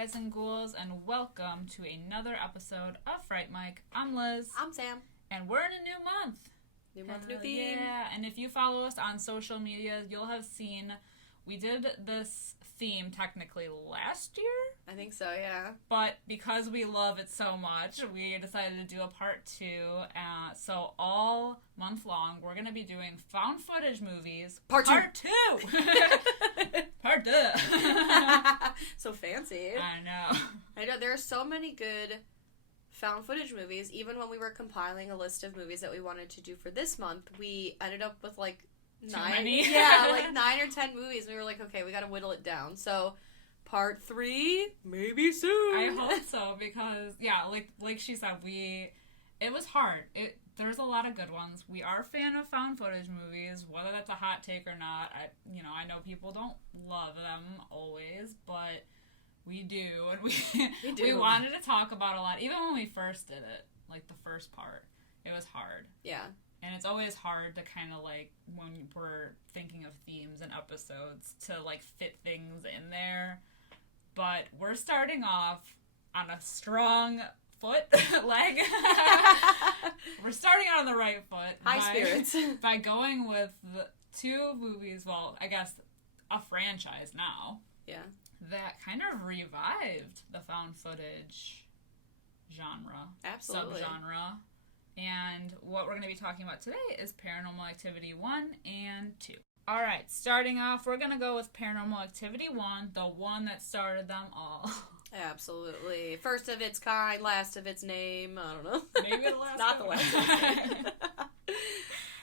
guys and ghouls, and welcome to another episode of Fright. I'm Liz. I'm Sam. And we're in a new month. New month, new theme. Yeah, and if you follow us on social media, you'll have seen we did this theme technically last year. I think so, yeah. But because we love it so much, we decided to do a part 2. So all month long, we're going to be doing found footage movies. Part 2! Part 2! So fancy. I know. There are so many good found footage movies. Even when we were compiling a list of movies that we wanted to do for this month, we ended up with like 9 or 10 movies. We were like, okay, we gotta whittle it down. So part 3, maybe soon. I hope so, because yeah, like she said, it was hard. There's a lot of good ones. We are a fan of found footage movies, whether that's a hot take or not. I know people don't love them always, but we do, and we wanted to talk about a lot. Even when we first did it, like the first part, it was hard. Yeah. And it's always hard to kind of, like, when we're thinking of themes and episodes, to, like, fit things in there. But we're starting off on a strong leg. We're starting out on the right foot. High spirits. By going with the 2 movies, well, I guess a franchise now. Yeah. That kind of revived the found footage genre. Absolutely. Subgenre. And what we're going to be talking about today is Paranormal Activity 1 and 2. Alright, starting off, we're going to go with Paranormal Activity 1, the one that started them all. Absolutely. First of its kind, last of its name, I don't know. Maybe the last Not the last of its name.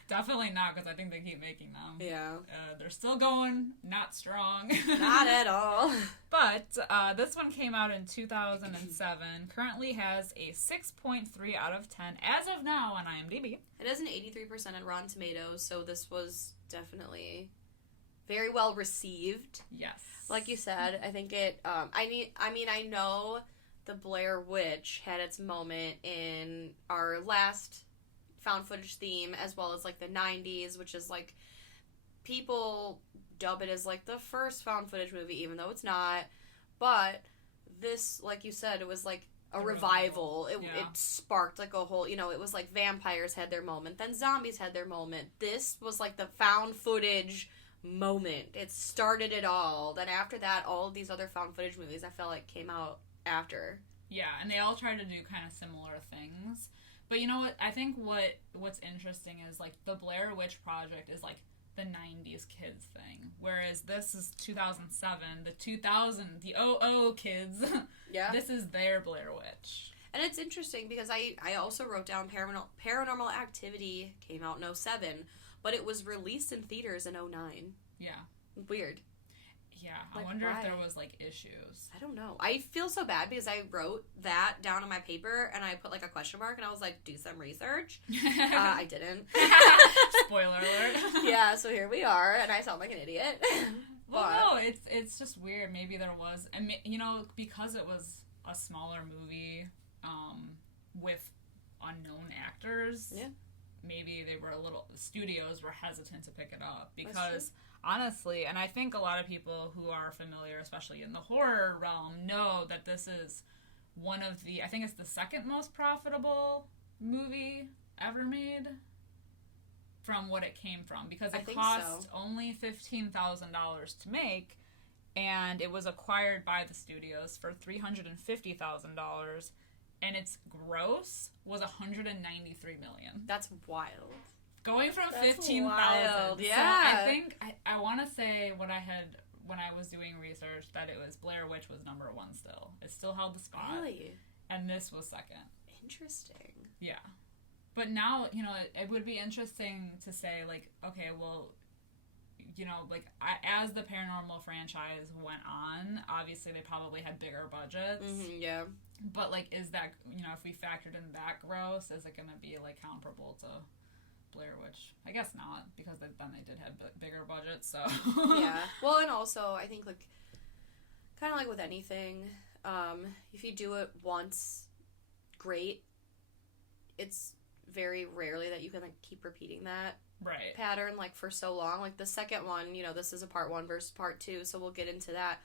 Definitely not, because I think they keep making them. Yeah. They're still going, not strong. Not at all. But this one came out in 2007. Currently has a 6.3 out of 10 as of now on IMDb. It has an 83% on Rotten Tomatoes, so this was definitely very well received. Yes. Like you said, I think it. I know the Blair Witch had its moment in our last found footage theme, as well as like the 90s, which is like, people dub it as like the first found footage movie, even though it's not. But this, like you said, it was like a revival. It sparked like a whole, it was like vampires had their moment, then zombies had their moment. This was like the found footage moment. It started it all. Then after that, all of these other found footage movies I felt like came out after. Yeah, and they all tried to do kind of similar things. But you know what? I think what's interesting is, like, the Blair Witch Project is, like, the 90s kids thing. Whereas this is 2007. The 00 kids. Yeah. This is their Blair Witch. And it's interesting because I also wrote down Paranormal Activity came out in 2007, but it was released in theaters in 2009. Yeah. Weird. Yeah, I wonder if there was, like, issues. I don't know. I feel so bad because I wrote that down on my paper, and I put, like, a question mark, and I was like, do some research. I didn't. Spoiler alert. Yeah, so here we are, and I sound like an idiot. Well, no, it's just weird. Maybe there was, because it was a smaller movie with unknown actors, yeah. Maybe the studios were hesitant to pick it up because, honestly, and I think a lot of people who are familiar, especially in the horror realm, know that this is I think it's the second most profitable movie ever made from what it came from, because it cost only $15,000 to make, and it was acquired by the studios for $350,000. And its gross was $193 million. That's wild. Going from 15,000. Yeah. So I think I want to say what I had when I was doing research, that it was Blair Witch was number 1 still. It still held the spot. Really? And this was second. Interesting. Yeah. But now, it would be interesting to say, like, okay, well, as the Paranormal franchise went on, obviously they probably had bigger budgets. Mm-hmm, yeah. But, like, is that, if we factored in that gross, is it going to be, like, comparable to Blair Witch? I guess not, because then they did have bigger budgets, so. Yeah. Well, and also, I think, like, kind of like with anything, if you do it once, great. It's very rarely that you can, like, keep repeating that pattern, like, for so long. Like, the second one, this is a part 1 versus part 2, so we'll get into that.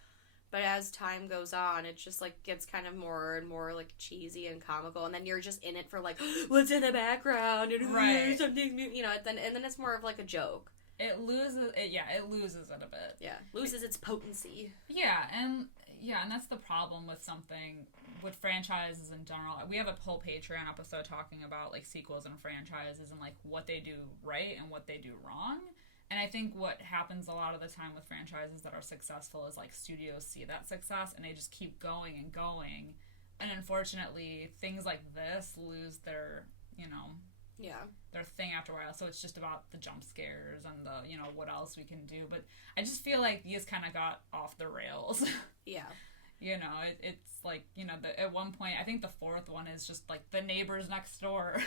But as time goes on, it just, like, gets kind of more and more, like, cheesy and comical. And then you're just in it for, like, what's in the background? And right. Something, you know, and then it's more of, like, a joke. It loses it a bit. Yeah, loses its potency. Yeah, and that's the problem with franchises in general. We have a whole Patreon episode talking about, like, sequels and franchises and, like, what they do right and what they do wrong. And I think what happens a lot of the time with franchises that are successful is, like, studios see that success and they just keep going and going. And unfortunately, things like this lose their, you know, their thing after a while. So it's just about the jump scares and the, you know, what else we can do. But I just feel like these kind of got off the rails. Yeah. You know, it's like, you know, at one point, I think the fourth one is just, like, the neighbors next door.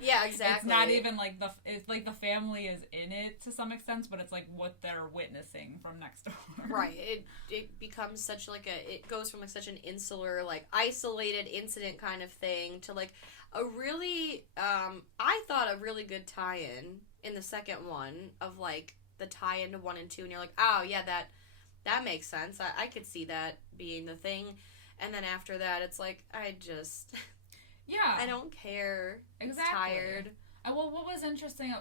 Yeah, exactly. It's not even, like, it's like the family is in it to some extent, but it's, like, what they're witnessing from next door. Right. It becomes such, like, it goes from, like, such an insular, like, isolated incident kind of thing to, like, a really, I thought a really good tie-in in the second one of, like, the tie-in to 1 and 2, and you're like, oh, yeah, that makes sense. I could see that being the thing. And then after that, it's like, I don't care. Exactly. It's tired. Well, what was interesting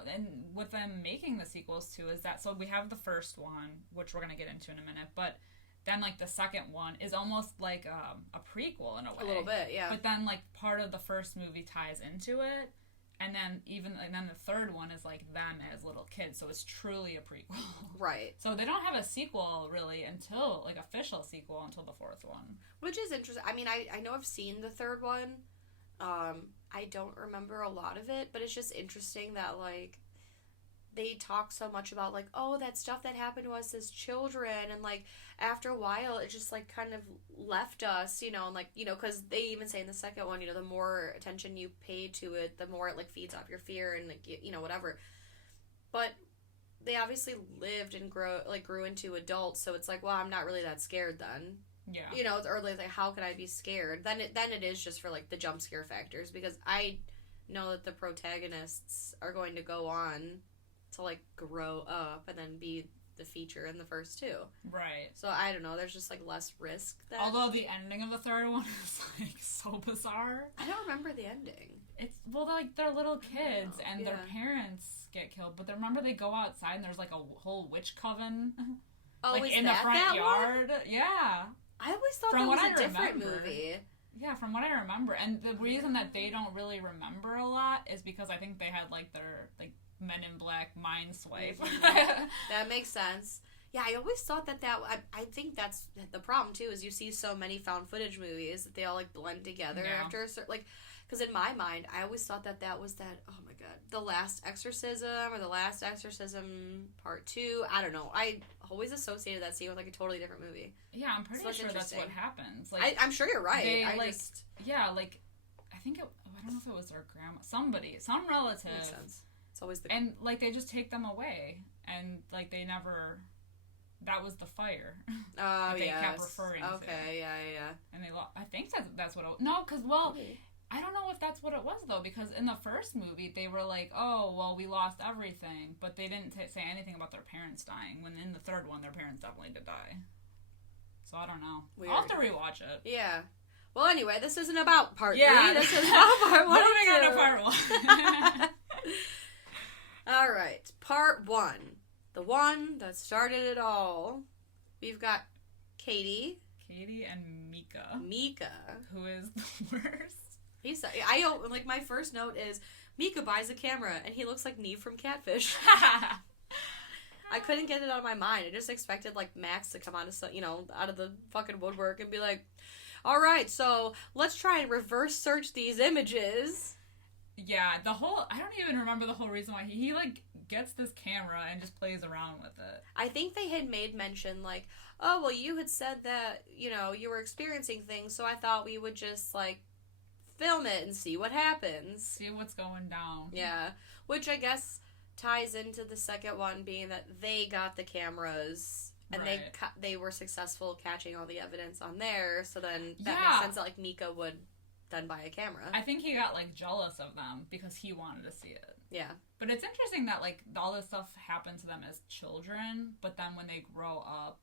with them making the sequels, too, is that, so we have the first one, which we're going to get into in a minute, but then, like, the second one is almost like a prequel in a way. A little bit, yeah. But then, like, part of the first movie ties into it. And then the third one is, like, them as little kids, so it's truly a prequel. Right. So they don't have a sequel, really, until, like, official sequel until the fourth one. Which is interesting. I mean, I know I've seen the third one. I don't remember a lot of it, but it's just interesting that, like, they talk so much about, like, oh, that stuff that happened to us as children, and, like, after a while, it just, like, kind of left us, you know, and, like, you know, because they even say in the second one, you know, the more attention you pay to it, the more it, like, feeds off your fear and, like, you know, whatever. But they obviously lived and grew into adults, so it's like, well, I'm not really that scared then. Yeah. You know, it's early, like, how can I be scared? Then it is just for, like, the jump scare factors, because I know that the protagonists are going to go on to, like, grow up and then be the feature in the first two. Right. So, I don't know, there's just, like, less risk then. Although the ending of the third one is, like, so bizarre. I don't remember the ending. It's, well, like, they're little kids and their parents get killed, but remember they go outside and there's, like, a whole witch coven. Oh, like, is in that the front that yard. One? Yeah. I always thought that was a different movie. Yeah, from what I remember. And the reason that they don't really remember a lot is because I think they had, like, their, like, Men in Black mind swipe. That makes sense. Yeah, I always thought that I think that's the problem, too, is you see so many found footage movies that they all, like, blend together after a certain, like, because in my mind, I always thought that was that, oh my god, The Last Exorcism, or The Last Exorcism Part 2, I don't know. I always associated that scene with, like, a totally different movie. Yeah, I'm pretty sure that's what happens. Like, I'm sure you're right. They, I think I don't know if it was their grandma, some relative. Makes sense. It's always the... And, like, they just take them away, and, like, they never... That was the fire. Oh, they kept referring to. Okay, yeah. And I think that's what it... No, because, well... Okay. I don't know if that's what it was, though, because in the first movie, they were like, oh, well, we lost everything, but they didn't say anything about their parents dying, when in the third one, their parents definitely did die. So, I don't know. Weird. I'll have to rewatch it. Yeah. Well, anyway, this isn't about part 3. This is about part 1 Moving on to part 1. All right. Part 1. The one that started it all. We've got Katie and Mika. Who is the worst. My first note is, Mika buys a camera, and he looks like Neve from Catfish. I couldn't get it out of my mind. I just expected, like, Max to come out of the fucking woodwork and be like, all right, so let's try and reverse search these images. Yeah, I don't even remember the whole reason why he like, gets this camera and just plays around with it. I think they had made mention, like, oh, well, you had said that, you know, you were experiencing things, so I thought we would just, like, film it and see what happens. See what's going down. Yeah, which I guess ties into the second one being that they got the cameras and they were successful catching all the evidence on there, so then that makes sense that, like, Mika would then buy a camera. I think he got, like, jealous of them because he wanted to see it. Yeah. But it's interesting that, like, all this stuff happened to them as children, but then when they grow up,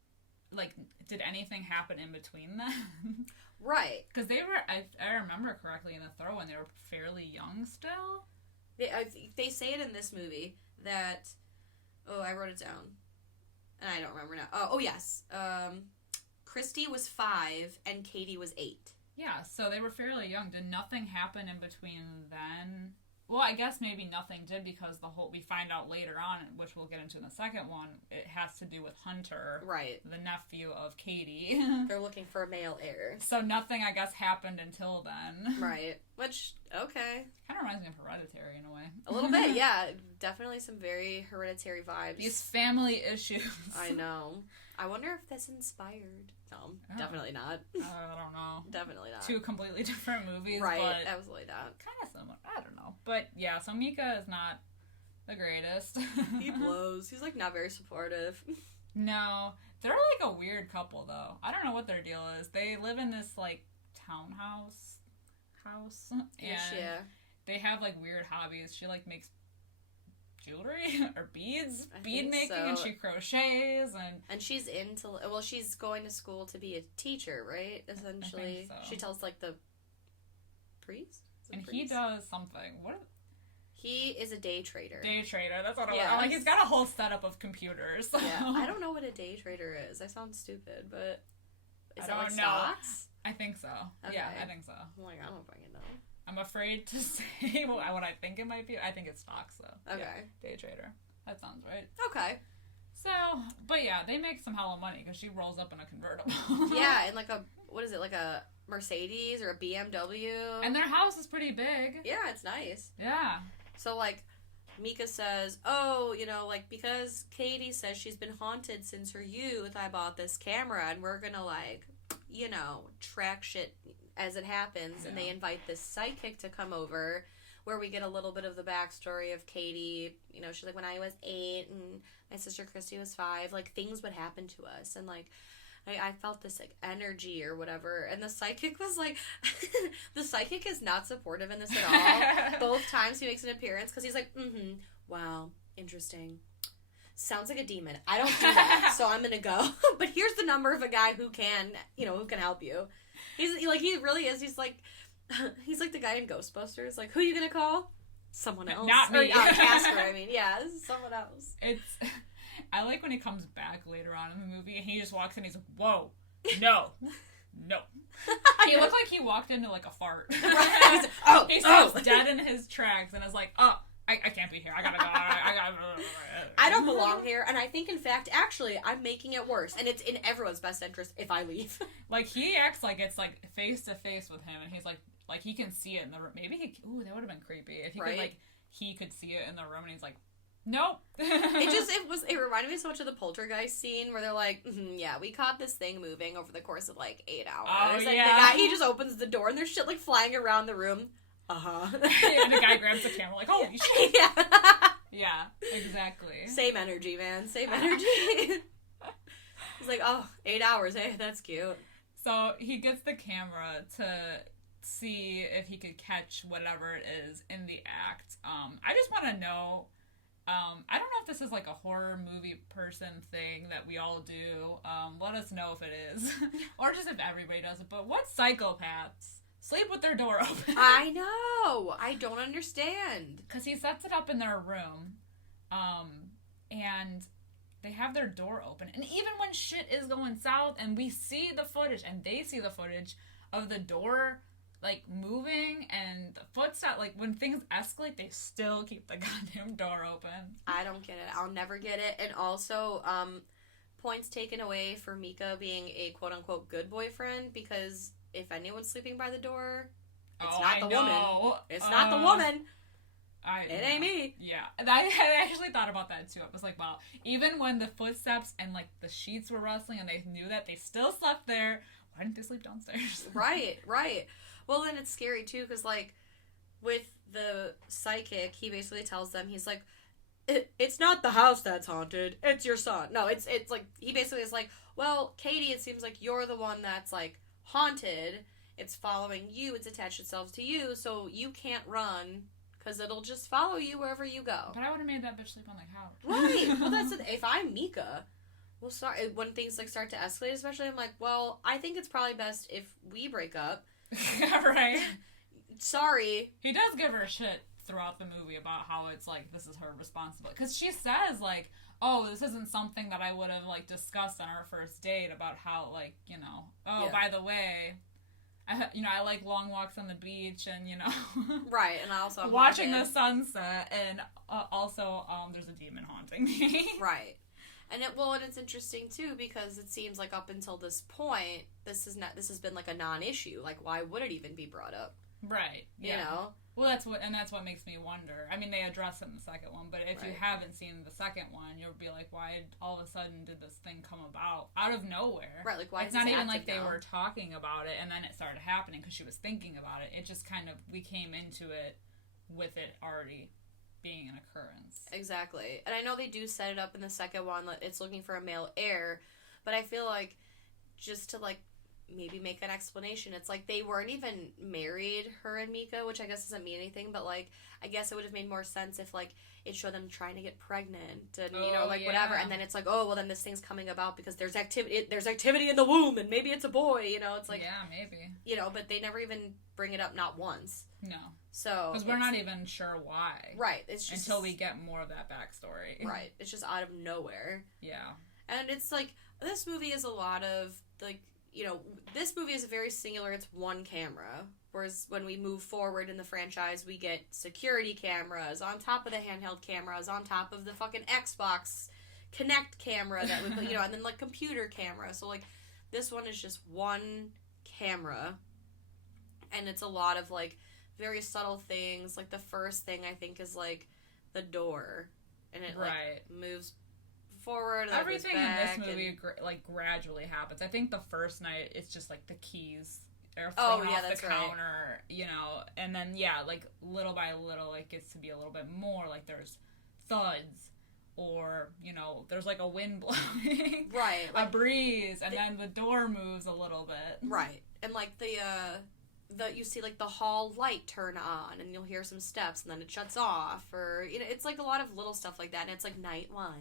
like, did anything happen in between then? Right. Because they were, I remember correctly in the throw when they were fairly young still. They say it in this movie that, I wrote it down, and I don't remember now. Oh yes. Christy was 5 and Katie was 8. Yeah, so they were fairly young. Did nothing happen in between then? Well, I guess maybe nothing did because we find out later on, which we'll get into in the second one, it has to do with Hunter. Right. The nephew of Katie. They're looking for a male heir. So nothing, I guess, happened until then. Right. Which, okay. Kind of reminds me of Hereditary in a way. A little bit, yeah. Definitely some very Hereditary vibes. These family issues. I know. I wonder if that's inspired. No, definitely not. I don't know. Definitely not. 2 completely different movies. Right, but absolutely not. Kind of similar. I don't know. But yeah, so Mika is not the greatest. He blows. He's like not very supportive. No. They're like a weird couple though. I don't know what their deal is. They live in this like townhouse and yeah. they have like weird hobbies. She like makes jewelry or bead making, so. And she crochets and she's she's going to school to be a teacher, right? Essentially, I think so. She tells like the priest, he does something. What? He is a day trader. That's what I'm like. He's got a whole setup of computers. So. Yeah, I don't know what a day trader is. I sound stupid, but is that like know. Stocks? I think so. Okay. Yeah, I think so. I'm like, I don't fucking know. I'm afraid to say what I think it might be. I think it's stocks, though. Okay. Yeah, day trader. That sounds right. Okay. So, but yeah, they make some hella money because she rolls up in a convertible. Yeah, in like a Mercedes or a BMW. And their house is pretty big. Yeah, it's nice. Yeah. So, like, Mika says, because Katie says she's been haunted since her youth, I bought this camera, and we're gonna, like, track shit as it happens, and they invite this psychic to come over, where we get a little bit of the backstory of Katie. She's like, when I was 8 and my sister Christy was 5, like, things would happen to us, and, like, I felt this, like, energy or whatever, and the psychic was, like, the psychic is not supportive in this at all. Both times he makes an appearance, because he's like, wow, interesting. Sounds like a demon. I don't do that, so I'm gonna go. But here's the number of a guy who can help you. He really is. He's like the guy in Ghostbusters. Like, who are you gonna call? Someone else. Not me. Casper, I mean. Yeah, this is someone else. I like when he comes back later on in the movie and he just walks in and he's like, whoa, no. He looked like he walked into, like, a fart. Right. He stops dead in his tracks and is like, I can't be here. I gotta go. I don't belong here, and I think, in fact, actually, I'm making it worse, and it's in everyone's best interest if I leave. Like, he acts like it's, like, face-to-face with him, and he's like he can see it in the room. Maybe that would have been creepy. If he could, like, he could see it in the room, and he's like, nope. It reminded me so much of the Poltergeist scene, where they're like, yeah, we caught this thing moving over the course of, like, 8 hours. Oh, and yeah. The guy, he just opens the door, and there's shit, like, flying around the room. And the guy grabs the camera like, holy shit. Yeah. Yeah, exactly. Same energy, man. Same energy. He's like, 8 hours. Hey, that's cute. So he gets the camera to see if he could catch whatever it is in the act. I just want to know, I don't know if this is like a horror movie person thing that we all do. Let us know if it is. Or just if everybody does it. But what psychopaths sleep with their door open? I know. I don't understand. Because he sets it up in their room, and they have their door open. And even when shit is going south, and we see the footage, and they see the footage of the door, like, moving, and the footsteps, like, when things escalate, they still keep the goddamn door open. I don't get it. I'll never get it. And also, points taken away for Mika being a quote-unquote good boyfriend, because if anyone's sleeping by the door, it's not the woman. It's not the woman. It ain't me. Yeah. I actually thought about that, too. I was like, wow. Even when the footsteps and, like, the sheets were rustling and they knew that they still slept there, why didn't they sleep downstairs? Right. Well, then it's scary, too, because, like, with the psychic, he basically tells them, he's like, it's not the house that's haunted, it's your son. No, it's like, he basically is like, well, Katie, it seems like you're the one that's, like, haunted. It's following you. It's attached itself to you, so you can't run because it'll just follow you wherever you go. But I would have made that bitch sleep on the couch. Right. Well, that's it. If I'm Mika, well, sorry, when things like start to escalate, especially, I'm like, well, I think it's probably best if we break up. Right. Sorry. He does give her shit throughout the movie about how it's like this is her responsibility, because she says like, oh, this isn't something that I would have like discussed on our first date, about how like, you know, oh, yeah, by the way, I like long walks on the beach, and you know, right, and I also watching the sunset, and also there's a demon haunting me. Right. And it's interesting too, because it seems like up until this point, this has been like a non-issue. Like, why would it even be brought up? Right. Yeah. You know? Well, that's what makes me wonder. I mean, they address it in the second one, but if you haven't seen the second one, you'll be like, why all of a sudden did this thing come about out of nowhere? Right, like why? It's not even like they were talking about it and then it started happening because she was thinking about it. It just kind of, we came into it with it already being an occurrence. Exactly. And I know they do set it up in the second one that it's looking for a male heir, but I feel like just to like maybe make an explanation, it's like they weren't even married, her and Mika, which I guess doesn't mean anything, but like I guess it would have made more sense if like it showed them trying to get pregnant and you know, like whatever, and then it's like, oh well, then this thing's coming about because there's activity in the womb and maybe it's a boy, you know. It's like, yeah, maybe, you know, but they never even bring it up, not once. No. So because we're not even sure why, right, it's just until we get more of that backstory. Right, it's just out of nowhere. Yeah. And it's like, this movie is a lot of like, you know, this movie is very singular. It's one camera. Whereas when we move forward in the franchise, we get security cameras on top of the handheld cameras, on top of the fucking Xbox Kinect camera that we put, you know, and then like computer camera. So like this one is just one camera. And it's a lot of like very subtle things. Like the first thing I think is like the door. And it like moves forward. And everything in this movie and like gradually happens. I think the first night it's just like the keys are thrown off the counter, you know, and then like little by little it gets to be a little bit more like there's thuds, or you know there's like a wind blowing, right, like a breeze, and then the door moves a little bit, right, and like the you see like the hall light turn on and you'll hear some steps and then it shuts off, or you know, it's like a lot of little stuff like that, and it's like night 1,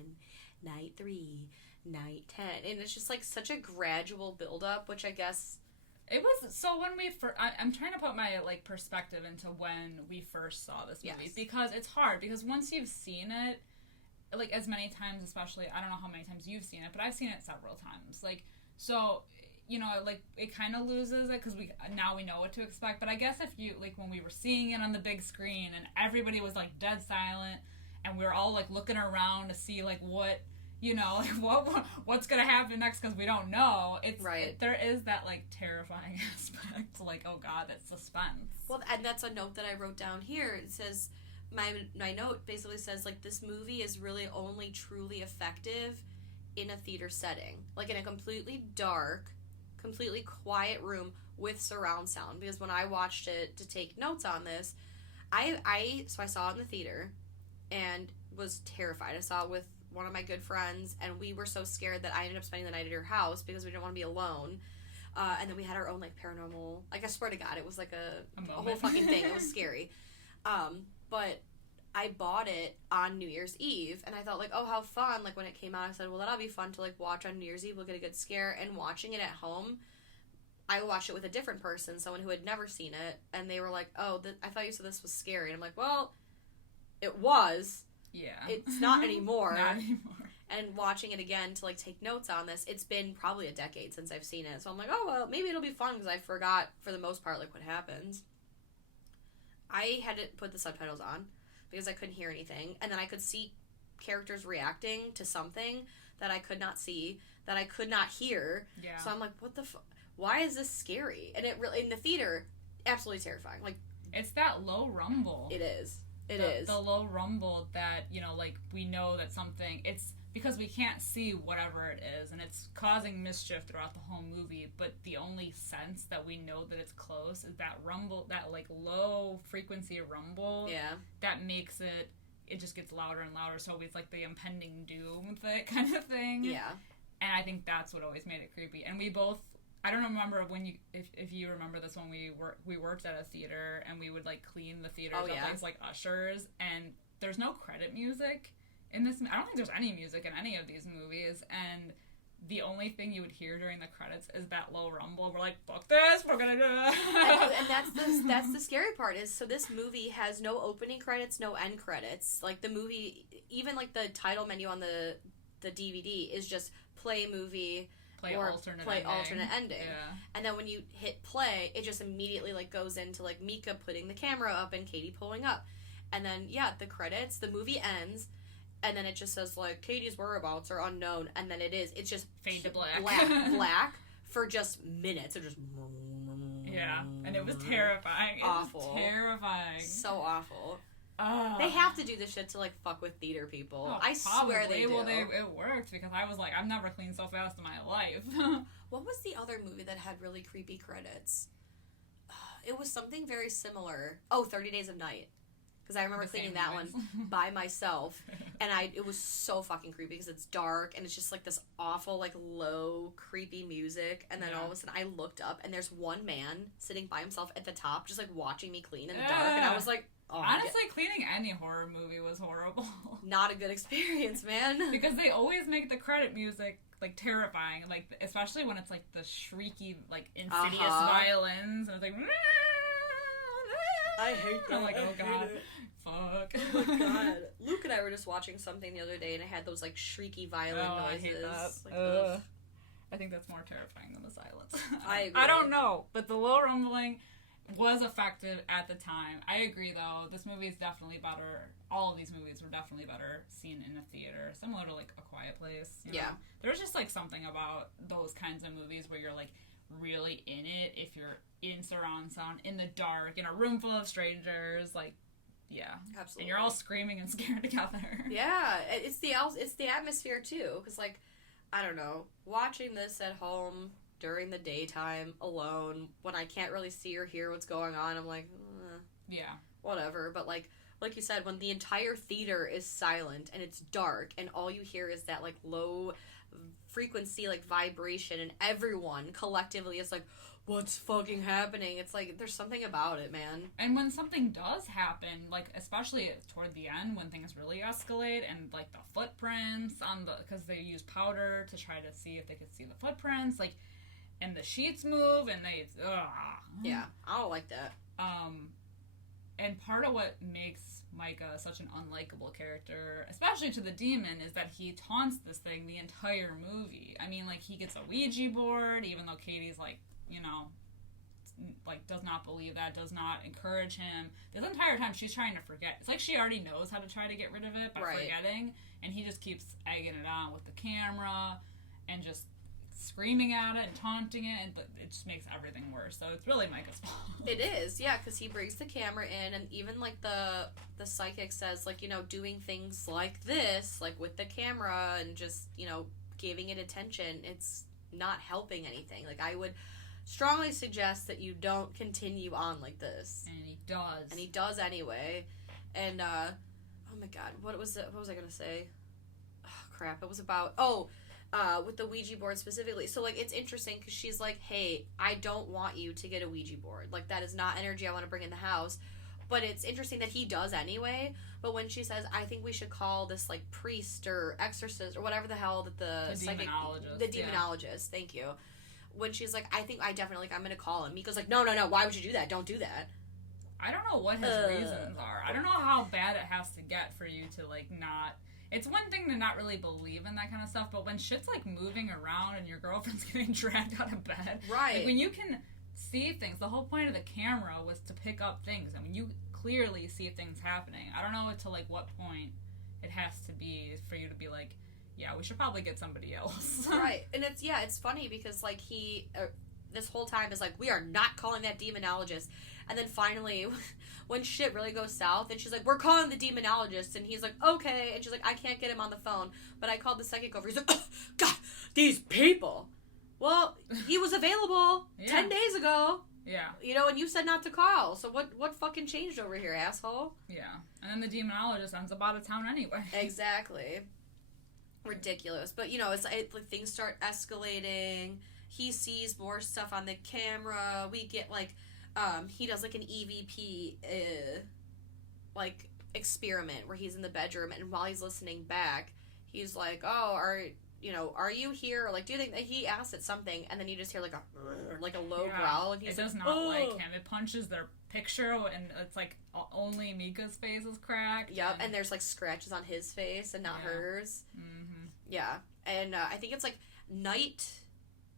night 3, night 10, and it's just like such a gradual build up, which I guess it was. So when we I'm trying to put my like perspective into when we first saw this movie, because it's hard, because once you've seen it like as many times, especially, I don't know how many times you've seen it, but I've seen it several times, like, so you know, like, it kind of loses it because now we know what to expect. But I guess if you, like, when we were seeing it on the big screen and everybody was, like, dead silent and we were all, like, looking around to see, like, what, you know, like, what's going to happen next because we don't know. It's right. There is that, like, terrifying aspect. Like, oh, God, it's suspense. Well, and that's a note that I wrote down here. It says, my note basically says, like, this movie is really only truly effective in a theater setting. Like, in a completely dark, completely quiet room with surround sound, because when I watched it to take notes on this, I saw it in the theater and was terrified. I saw it with one of my good friends, and we were so scared that I ended up spending the night at her house because we didn't want to be alone. And then we had our own like paranormal, like I swear to God, it was like a whole fucking thing. It was scary. But I bought it on New Year's Eve, and I thought, like, oh, how fun. Like, when it came out, I said, well, that'll be fun to, like, watch on New Year's Eve. We'll get a good scare. And watching it at home, I watched it with a different person, someone who had never seen it, and they were like, oh, I thought you said this was scary. And I'm like, well, it was. Yeah. It's not anymore. Not anymore. And watching it again to, like, take notes on this, it's been probably a decade since I've seen it. So I'm like, oh, well, maybe it'll be fun, because I forgot, for the most part, like, what happens. I had to put the subtitles on, because I couldn't hear anything, and then I could see characters reacting to something that I could not see, that I could not hear. Yeah. So I'm like, what the why is this scary? And it really, in the theater, absolutely terrifying. Like, it's that low rumble. It is. It is. The low rumble that, you know, like, we know that something, it's because we can't see whatever it is, and it's causing mischief throughout the whole movie, but the only sense that we know that it's close is that rumble, that, like, low frequency rumble. Yeah. That makes it just gets louder and louder, so it's like the impending doom kind of thing. Yeah. And I think that's what always made it creepy. And we both, I don't remember if you remember this, when we worked at a theater, and we would, like, clean the theaters up as, like, ushers, and there's no credit music in this. I don't think there's any music in any of these movies, and the only thing you would hear during the credits is that low rumble. We're like, fuck this, we're gonna do it. And that's the scary part is, so this movie has no opening credits, no end credits. Like, the movie, even, like, the title menu on the DVD is just play movie or alternate ending. Yeah. And then when you hit play, it just immediately, like, goes into, like, Mika putting the camera up and Katie pulling up. And then, yeah, the credits, the movie ends, and then it just says, like, Katie's whereabouts are unknown, and then it's just fade to black. Black for just minutes. It just... Yeah, and it was terrifying. Awful. It was terrifying. So awful. They have to do this shit to, like, fuck with theater people. I swear they do. Well, it worked, because I was like, I've never cleaned so fast in my life. What was the other movie that had really creepy credits? It was something very similar. Oh, 30 Days of Night. Because I remember cleaning that one by myself, and it was so fucking creepy because it's dark, and it's just, like, this awful, like, low, creepy music, and then all of a sudden I looked up, and there's one man sitting by himself at the top, just, like, watching me clean in the dark, and I was like, oh, honestly, cleaning any horror movie was horrible. Not a good experience, man. Because they always make the credit music, like, terrifying, like, especially when it's, like, the shrieky, like, insidious violins, and it's like... I hate that. I'm like, oh god, fuck. Oh my god. Luke and I were just watching something the other day, and it had those, like, shrieky violin noises. I hate that. Like, I think that's more terrifying than the silence. I agree. I don't know, but the low rumbling was effective at the time. I agree, though. This movie is definitely better. All of these movies were definitely better seen in a theater, similar to, like, A Quiet Place. You know? Yeah. There's just, like, something about those kinds of movies where you're, like, really in it if you're in surround sound, in the dark, in a room full of strangers, like, yeah. Absolutely. And you're all screaming and scared together. Yeah, it's the atmosphere, too, because, like, I don't know, watching this at home during the daytime, alone, when I can't really see or hear what's going on, I'm like, yeah. Whatever, but, like you said, when the entire theater is silent and it's dark and all you hear is that, like, low frequency, like, vibration, and everyone collectively is like, what's fucking happening? It's like, there's something about it, man. And when something does happen, like, especially toward the end, when things really escalate, and, like, the footprints on the, because they use powder to try to see if they could see the footprints, like, and the sheets move, and yeah, I don't like that. And part of what makes Micah such an unlikable character, especially to the demon, is that he taunts this thing the entire movie. I mean, like, he gets a Ouija board, even though Katie's, like, you know, like, does not believe that, does not encourage him. This entire time, she's trying to forget. It's like she already knows how to try to get rid of it by forgetting, and he just keeps egging it on with the camera, and just screaming at it and taunting it, and it just makes everything worse. So it's really Micah's fault. It is, yeah, because he brings the camera in, and even, like, the psychic says, like, you know, doing things like this, like, with the camera, and just, you know, giving it attention, it's not helping anything. Like, I would strongly suggest that you don't continue on like this. And he does. And he does anyway. And, oh my god, what was I gonna say? Oh, crap, it was about, with the Ouija board specifically. So, like, it's interesting because she's like, hey, I don't want you to get a Ouija board. Like, that is not energy I want to bring in the house. But it's interesting that he does anyway. But when she says, I think we should call this, like, priest or exorcist or whatever the hell that the psychic... demonologist. The demonologist, thank you. When she's like, I'm going to call him. Miko's like, no, why would you do that? Don't do that. I don't know what his reasons are. I don't know how bad it has to get for you to, like, not... It's one thing to not really believe in that kind of stuff, but when shit's, like, moving around and your girlfriend's getting dragged out of bed... Right. Like, when you can see things, the whole point of the camera was to pick up things. I mean, you clearly see things happening. I don't know to, like, what point it has to be for you to be like, yeah, we should probably get somebody else. Right. And it's funny because, like, he... this whole time is like, we are not calling that demonologist. And then finally, when shit really goes south, and she's like, we're calling the demonologist. And he's like, okay. And she's like, I can't get him on the phone. But I called the psychic over. He's like, oh, God, these people. Well, he was available 10 days ago. Yeah. You know, and you said not to call. So what fucking changed over here, asshole? Yeah. And then the demonologist ends up out of town anyway. Exactly. Ridiculous. But, you know, it's like things start escalating. He sees more stuff on the camera. We get, like, he does, like, an EVP, like, experiment where he's in the bedroom, and while he's listening back, he's like, oh, are you here? Or, like, do you think that he asked it something, and then you just hear, like, a low growl, and he's it does not like him. It punches their picture, and it's, like, only Mika's face is cracked. Yep, and there's, like, scratches on his face and not hers. Mm-hmm. Yeah, and I think it's, like, night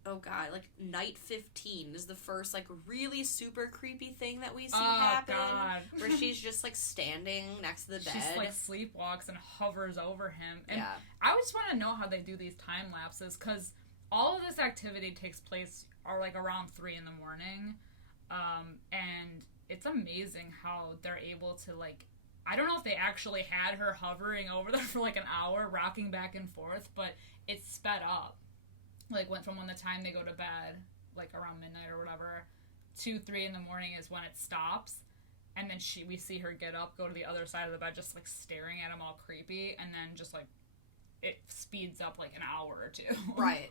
15 is the first, like, really super creepy thing that we see happen. God. Where she's just, like, standing next to the bed. She's, like, sleepwalks and hovers over him. And I just want to know how they do these time lapses, because all of this activity takes place like around 3 in the morning. And it's amazing how they're able to, like, I don't know if they actually had her hovering over there for, like, an hour, rocking back and forth, but it's sped up. Like, went from when the time they go to bed, like, around midnight or whatever, to 3 in the morning is when it stops. And then we see her get up, go to the other side of the bed, just, like, staring at him all creepy. And then just, like, it speeds up, like, an hour or 2. Right.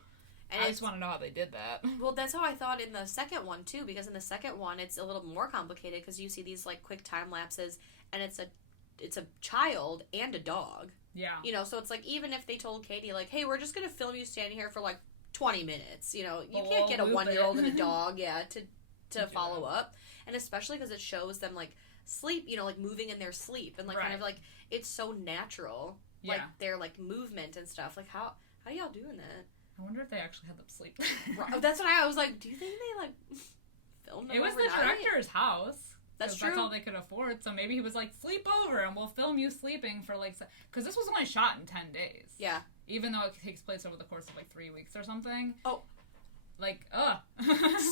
And I just want to know how they did that. Well, that's how I thought in the second one, too. Because in the second one, it's a little more complicated. Because you see these, like, quick time lapses. And it's a child and a dog. Yeah. So it's, like, even if they told Katie, like, hey, we're just going to film you standing here for, like, 20 minutes, you can't get a 1-year-old and a dog, to follow up, and especially because it shows them, like, sleep, like, moving in their sleep, and, like, kind of, like, it's so natural, like, their, like, movement and stuff, like, how y'all doing that? I wonder if they actually had them sleep. That's what I was like, do you think they, like, filmed them It was overnight? the director's house. That's true. That's all they could afford, so maybe he was like, sleep over, and we'll film you sleeping for, like, because this was only shot in 10 days. Yeah. Even though it takes place over the course of, like, 3 weeks or something. Oh. Like,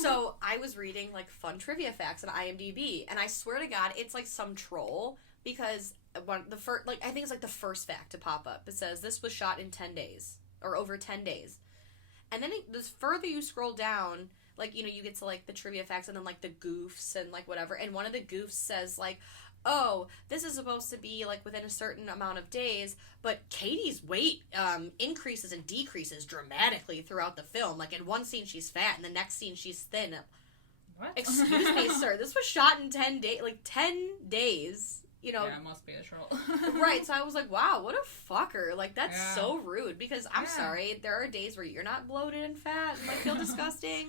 So, I was reading, like, fun trivia facts on IMDb, and I swear to God, it's, like, some troll, because I think it's, like, the first fact to pop up. It says, this was shot in 10 days, or over 10 days. And then the further you scroll down, like, you get to, like, the trivia facts, and then, like, the goofs, and, like, whatever, and one of the goofs says, like, oh, this is supposed to be, like, within a certain amount of days, but Katie's weight increases and decreases dramatically throughout the film. Like, in one scene, she's fat, and the next scene, she's thin. What? Excuse me, sir. This was shot in 10 days. Like, 10 days, Yeah, it must be a troll. Right, so I was like, wow, what a fucker. Like, that's so rude, because I'm sorry, there are days where you're not bloated and fat and, like, feel disgusting.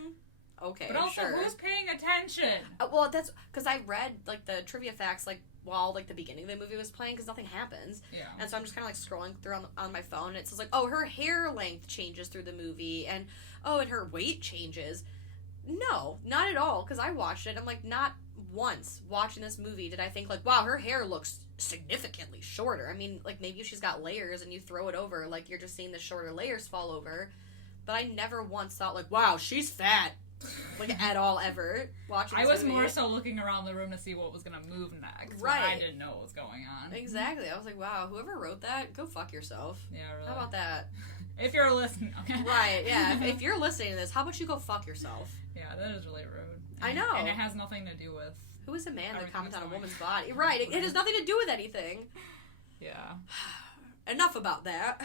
Okay, but also, sure. who's paying attention? Well, that's because I read, like, the trivia facts, like, while, like, the beginning of the movie was playing, because nothing happens. Yeah. And so I'm just kind of, like, scrolling through on my phone, and it says, like, oh, her hair length changes through the movie, and her weight changes. No, not at all, because I watched it. I'm like, not once watching this movie did I think, like, wow, her hair looks significantly shorter. I mean, like, maybe if she's got layers and you throw it over, like, you're just seeing the shorter layers fall over. But I never once thought, like, wow, she's fat. Like, at all, ever, watching this I was movie. more so looking around the room to see what was going to move next. Right. I didn't know what was going on. Exactly. I was like, wow, whoever wrote that, go fuck yourself. Yeah, really. How about that? If you're listening, okay. Right, yeah. If you're listening to this, how about you go fuck yourself? Yeah, that is really rude. I know. And it has nothing to do with... Who is a man that comments on a going. woman's body? Right, it has nothing to do with anything. Yeah. Enough about that.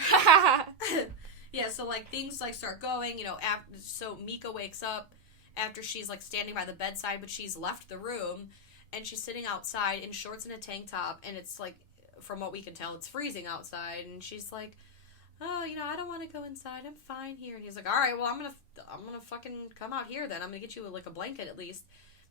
Yeah, so, like, things, like, start going, so Mika wakes up after she's, like, standing by the bedside, but she's left the room, and she's sitting outside in shorts and a tank top, and it's, like, from what we can tell, it's freezing outside, and she's like, oh, I don't want to go inside, I'm fine here, and he's like, alright, well, I'm gonna fucking come out here then, I'm gonna get you, like, a blanket at least,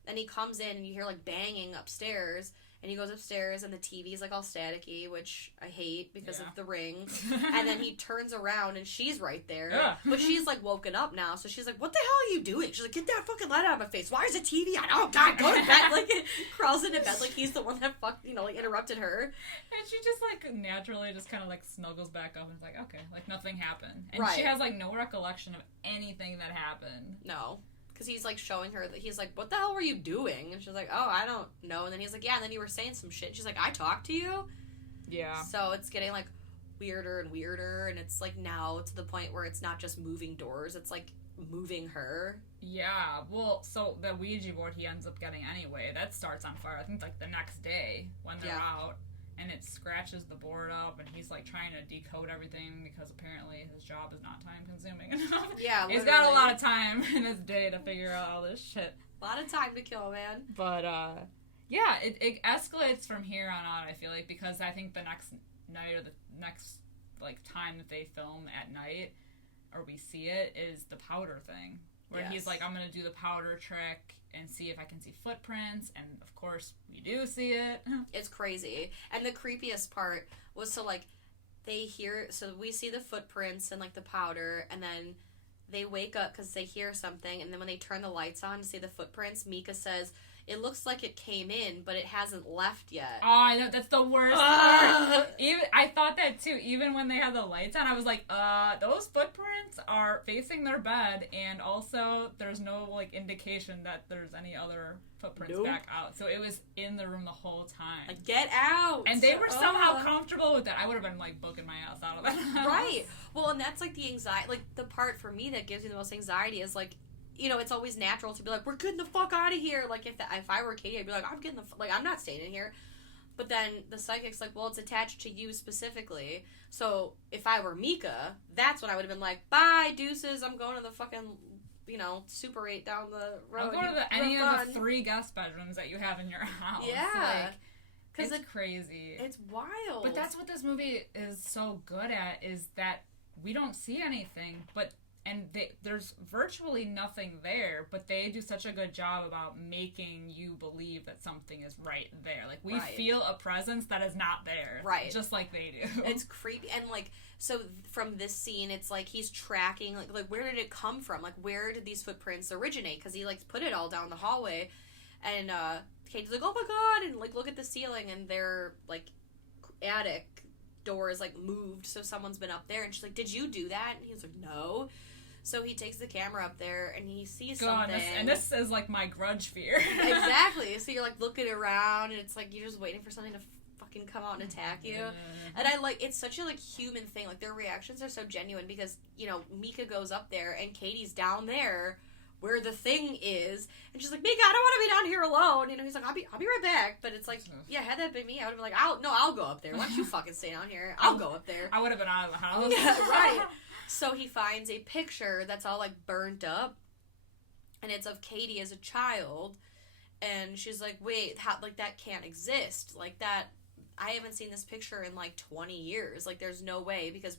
and he comes in, and you hear, like, banging upstairs, and he goes upstairs, and the TV's, like, all staticky, which I hate because of the ring. And then he turns around, and she's right there. Ugh. But she's, like, woken up now, so she's like, what the hell are you doing? She's like, get that fucking light out of my face. Why is the TV on? Oh, God, go to bed. Like, crawls into bed like he's the one that like, interrupted her. And she just, like, naturally just kind of, like, snuggles back up and is like, okay, like, nothing happened. And Right. she has, like, no recollection of anything that happened. No. Because he's, like, showing her that he's like, what the hell were you doing? And she's like, oh, I don't know. And then he's like, yeah, and then you were saying some shit. And she's like, I talked to you? Yeah. So it's getting, like, weirder and weirder. And it's, like, now to the point where it's not just moving doors. It's, like, moving her. Yeah. Well, so the Ouija board he ends up getting anyway, that starts on fire, I think, like, the next day when they're out. And it scratches the board up, and he's, like, trying to decode everything because apparently his job is not time-consuming enough. Yeah, literally. He's got a lot of time in his day to figure out all this shit. A lot of time to kill, man. But, yeah, it escalates from here on out, I feel like, because I think the next night or the next, like, time that they film at night, or we see it, is the powder thing. Where he's like, I'm going to do the powder trick and see if I can see footprints. And, of course, we do see it. It's crazy. And the creepiest part was, so, like, so we see the footprints and, like, the powder, and then they wake up because they hear something, and then when they turn the lights on to see the footprints, Mika says, it looks like it came in, but it hasn't left yet. Oh, I know, that's the worst part. I thought that too. Even when they had the lights on, I was like, those footprints are facing their bed, and also there's no, like, indication that there's any other footprints back out. So it was in the room the whole time. Like, get out! And they were somehow comfortable with that. I would have been, like, booking my ass out of that house. Right. Well, and that's, like, the anxiety, like, the part for me that gives me the most anxiety is, like, you know, it's always natural to be like, we're getting the fuck out of here. Like, if I were Katie, I'd be like, I'm not staying in here. But then the psychic's like, well, it's attached to you specifically. So if I were Mika, that's when I would have been like, bye, deuces, I'm going to the fucking, you know, Super 8 down the road. I'll go to any of the 3 guest bedrooms that you have in your house. Yeah. Like, it's crazy. It's wild. But that's what this movie is so good at, is that we don't see anything, and there's virtually nothing there, but they do such a good job about making you believe that something is right there. Like, we feel a presence that is not there. Right. Just like they do. It's creepy. And, like, so from this scene, it's like he's tracking, like where did it come from? Like, where did these footprints originate? Because he, like, put it all down the hallway. And Katie's like, oh my god! And, like, look at the ceiling, and their, like, attic door is, like, moved, so someone's been up there. And she's like, did you do that? And he's like, no. So he takes the camera up there, and he sees something. And this is, like, my grudge fear. Exactly. So you're, like, looking around, and it's, like, you're just waiting for something to fucking come out and attack you. And I, like, it's such a, like, human thing. Like, their reactions are so genuine because, you know, Mika goes up there, and Katie's down there where the thing is, and she's like, Mika, I don't want to be down here alone. You know, he's like, I'll be right back. But it's like, yeah, had that been me, I would have been like, I'll go up there. Why don't you fucking stay down here? I'll go up there. I would have been out of the house. Yeah, right. So he finds a picture that's all, like, burnt up, and it's of Katie as a child, and she's like, wait, how, like, that can't exist. Like, that, I haven't seen this picture in, like, 20 years. Like, there's no way, because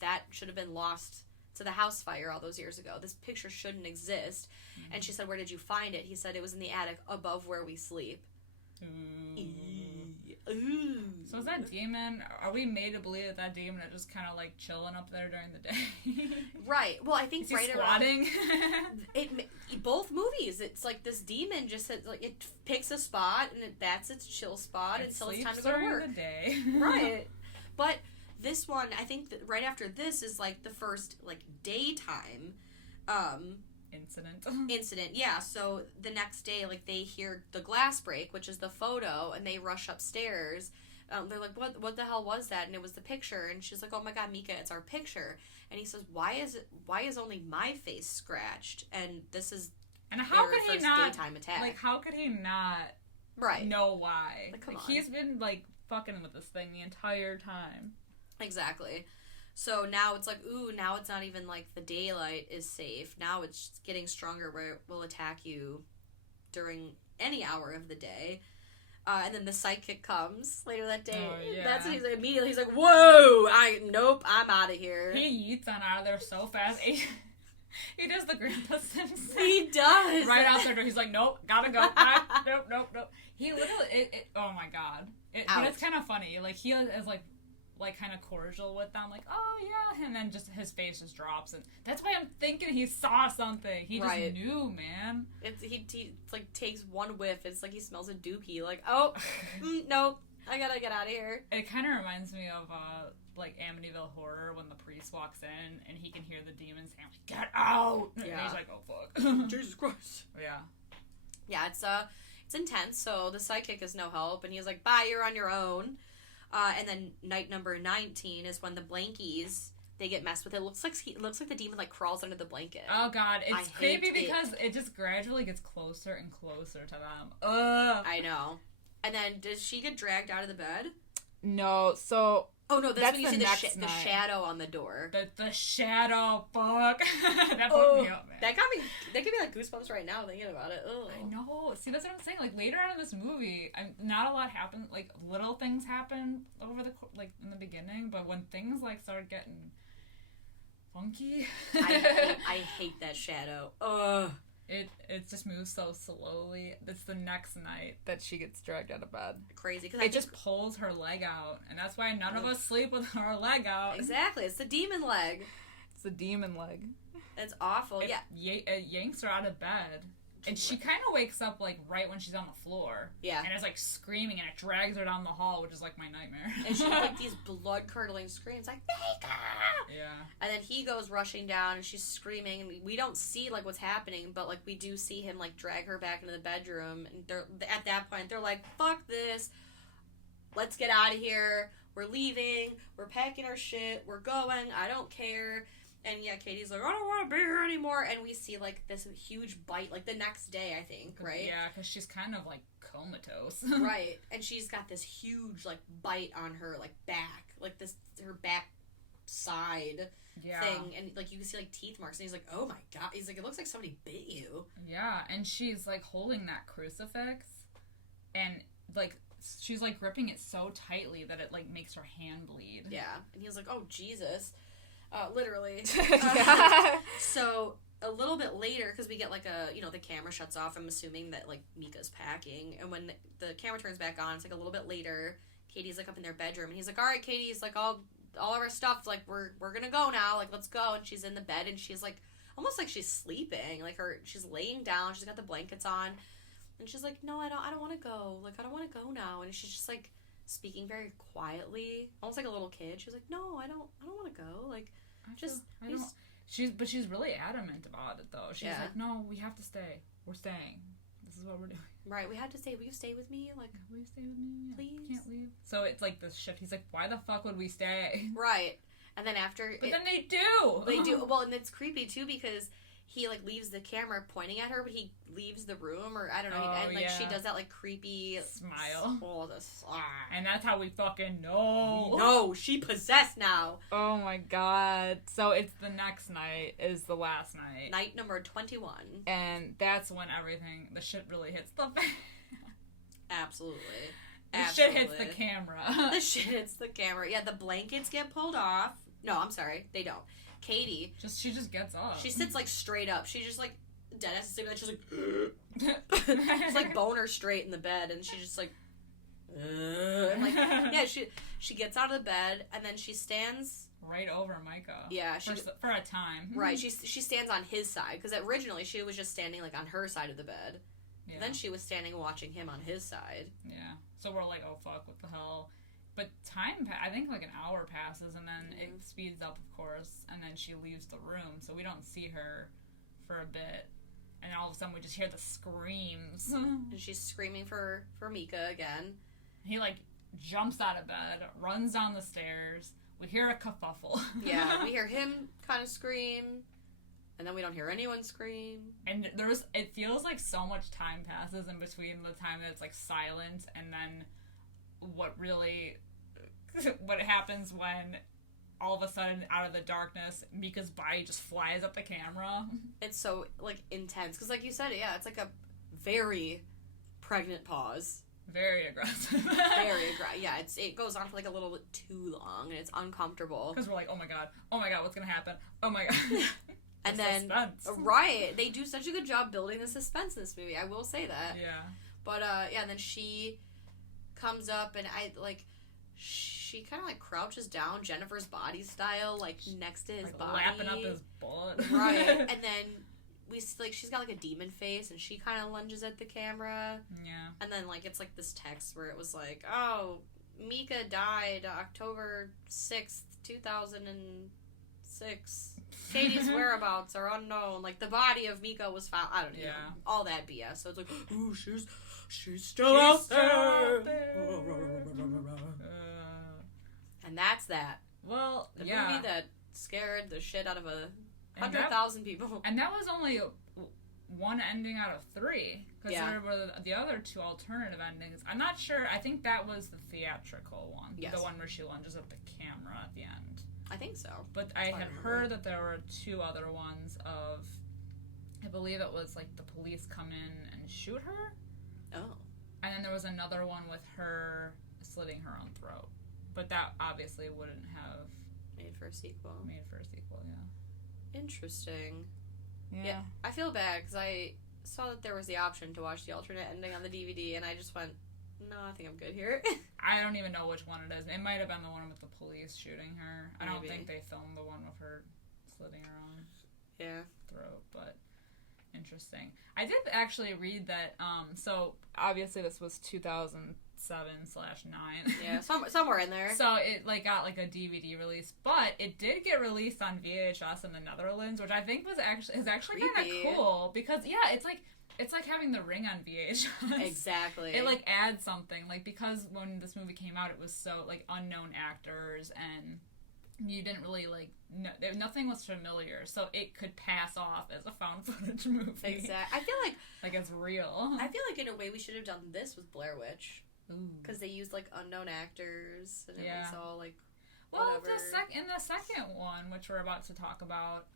that should have been lost to the house fire all those years ago. This picture shouldn't exist. Mm-hmm. And she said, where did you find it? He said it was in the attic above where we sleep. Ooh. So is that demon, are we made to believe that demon is just kind of, like, chilling up there during the day? Right. Well, I think right squatting? around both movies, it's like this demon just says, like, it picks a spot and that's its chill spot until it's time to go to work. The day. Right. But this one, I think that right after this is, like, the first, like, daytime incident. Yeah. So the next day, like, they hear the glass break, which is the photo, and they rush upstairs. They're like, what the hell was that? And it was the picture. And she's like, oh my god, Mika, it's our picture. And he says, why is only my face scratched? And this is how could he not daytime attack. Like, how could he not know why? Like, come on. He's been, like, fucking with this thing the entire time. Exactly. So now it's like, ooh, now it's not even like the daylight is safe. Now it's getting stronger where it will attack you during any hour of the day. And then the psychic comes later that day. Oh, yeah. That's when he's like, whoa, I'm out of here. He yeets on out of there so fast. He does the Grandpa Simpson. He does. Right out there. He's like, nope, gotta go. Nope. He literally, oh my god. But it's kind of funny. Like, he is like kind of cordial with them, like, oh yeah, and then just his face just drops, and that's why I'm thinking he saw something. He just knew, man. He like takes one whiff. It's like he smells a dookie. Like, oh, no, I gotta get out of here. It kind of reminds me of like Amityville Horror when the priest walks in and he can hear the demons saying, "Get out!" Yeah. And he's like, "Oh fuck, Jesus Christ." Yeah, it's intense. So the psychic is no help, and he's like, "Bye, you're on your own." And then night number 19 is when the blankies, they get messed with. It looks like the demon, like, crawls under the blanket. Oh god, it's creepy because it just gradually gets closer and closer to them. Ugh. I know. And then does she get dragged out of the bed? No. So. Oh no, that's when you see the shadow on the door. The shadow, fuck. That fucked me up, man. That gave me like goosebumps right now thinking about it. Ugh. I know. See, that's what I'm saying. Like, later on in this movie, not a lot happens. Like, little things happen over in the beginning, but when things, like, start getting funky. I hate that shadow. Ugh. It just moves so slowly. It's the next night that she gets dragged out of bed. Crazy. Cause it just pulls her leg out. And that's why none of us sleep with our leg out. Exactly. It's the demon leg. It's the demon leg. It's awful. It yanks her out of bed. And she kind of wakes up, like, right when she's on the floor. Yeah. And it's, like, screaming, and it drags her down the hall, which is, like, my nightmare. And she has, like, these blood-curdling screams, like, Mika! Yeah. And then he goes rushing down, and she's screaming, and we don't see, like, what's happening, but, like, we do see him, like, drag her back into the bedroom, and at that point, they're like, fuck this, let's get out of here, we're leaving, we're packing our shit, we're going, I don't care. And yeah, Katie's like, I don't want to be here anymore. And we see, like, this huge bite, like, the next day, I think, right? Yeah, because she's kind of, like, comatose. Right. And she's got this huge, like, bite on her, like, back. Like, her back side thing. And, like, you can see, like, teeth marks. And he's like, oh, my God. He's like, it looks like somebody bit you. Yeah, and she's, like, holding that crucifix. And, like, she's, like, gripping it so tightly that it, like, makes her hand bleed. Yeah. And he's like, oh, Jesus. Literally. So a little bit later, because we get like the camera shuts off. I'm assuming that like Mika's packing, and when the camera turns back on, it's like a little bit later. Katie's like up in their bedroom, and he's like, "All right, Katie's like all of our stuff. Like we're gonna go now. Like let's go." And she's in the bed, and she's like almost like she's sleeping. Like she's laying down. She's got the blankets on, and she's like, "No, I don't want to go. Like I don't want to go now." And she's just like speaking very quietly, almost like a little kid. She's like, "No, I don't want to go. Like." She's really adamant about it though. She's like, no, we have to stay. We're staying. This is what we're doing. Right, we have to stay. Will you stay with me? Like, will you stay with me? Please. I can't leave. So it's like this shift. He's like, why the fuck would we stay? Right, and then after, but then they do. They do. Well, and it's creepy too because he like leaves the camera pointing at her, but he leaves the room, or I don't know, and like she does that like creepy smile. Oh, and that's how we fucking know. We know she possessed now. Oh my God! So it's the next night is the last night. Night number 21. And that's when the shit really hits the fan. Absolutely. The shit hits the camera. The shit hits the camera. Yeah, the blankets get pulled off. No, I'm sorry, they don't. Katie. She just gets up. She sits like straight up. She just like dead ass sleeping. She's like, she's like boner straight in the bed, and she's just like, and like yeah. She gets out of the bed, and then she stands right over Micah. Yeah, for a time. Right. She stands on his side because originally she was just standing like on her side of the bed. Yeah. Then she was standing watching him on his side. Yeah. So we're like, oh fuck, what the hell? But I think like an hour passes, and then it speeds up, of course, and then she leaves the room, so we don't see her for a bit, and all of a sudden we just hear the screams. And she's screaming for Mika again. He like jumps out of bed, runs down the stairs. We hear a kerfuffle. Yeah, we hear him kind of scream, and then we don't hear anyone scream. And it feels like so much time passes in between the time that it's like silent and then what happens when all of a sudden out of the darkness Mika's body just flies up the camera. It's so like intense because like you said, yeah, it's like a very pregnant pause. Very aggressive. Very aggressive. Yeah, it goes on for like a little bit too long and it's uncomfortable because we're like, oh my god, what's gonna happen, oh my god. And then suspense. Right, they do such a good job building the suspense in this movie, I will say that. Yeah. But yeah, and then she comes up and she kind of like crouches down Jennifer's body style, like next to his like body, lapping up his butt. Right. And then we like she's got like a demon face and she kind of lunges at the camera. Yeah. And then like it's like this text where it was like, oh, Mika died October 6th, 2006. Katie's whereabouts are unknown. Like the body of Mika was found. I don't know. Yeah. All that BS. So it's like, ooh, she's still out there. And that's that. Well, the movie that scared the shit out of 100,000 people. And that was only one ending out of 3. Because there were the other 2 alternative endings. I'm not sure. I think that was the theatrical one. Yes. The one where she lunges at the camera at the end. I think so. But I had heard that there were 2 other ones of, I believe it was like the police come in and shoot her. Oh. And then there was another one with her slitting her own throat. But that obviously wouldn't have made for a sequel, yeah. Interesting. Yeah. I feel bad because I saw that there was the option to watch the alternate ending on the DVD, and I just went, no, I think I'm good here. I don't even know which one it is. It might have been the one with the police shooting her. I don't think they filmed the one with her slitting her own throat, but interesting. I did actually read that, so obviously this was 2007/9. Yeah, somewhere in there. So it got a DVD release, but it did get released on VHS in the Netherlands, which I think is actually kind of cool because it's like having The Ring on VHS. Exactly. It adds something because when this movie came out, it was so unknown actors and you didn't really nothing was familiar, so it could pass off as a found footage movie. Exactly. I feel like it's real. I feel like in a way we should have done this with Blair Witch. Because they used unknown actors and it was all whatever. In the second one, which we're about to talk about,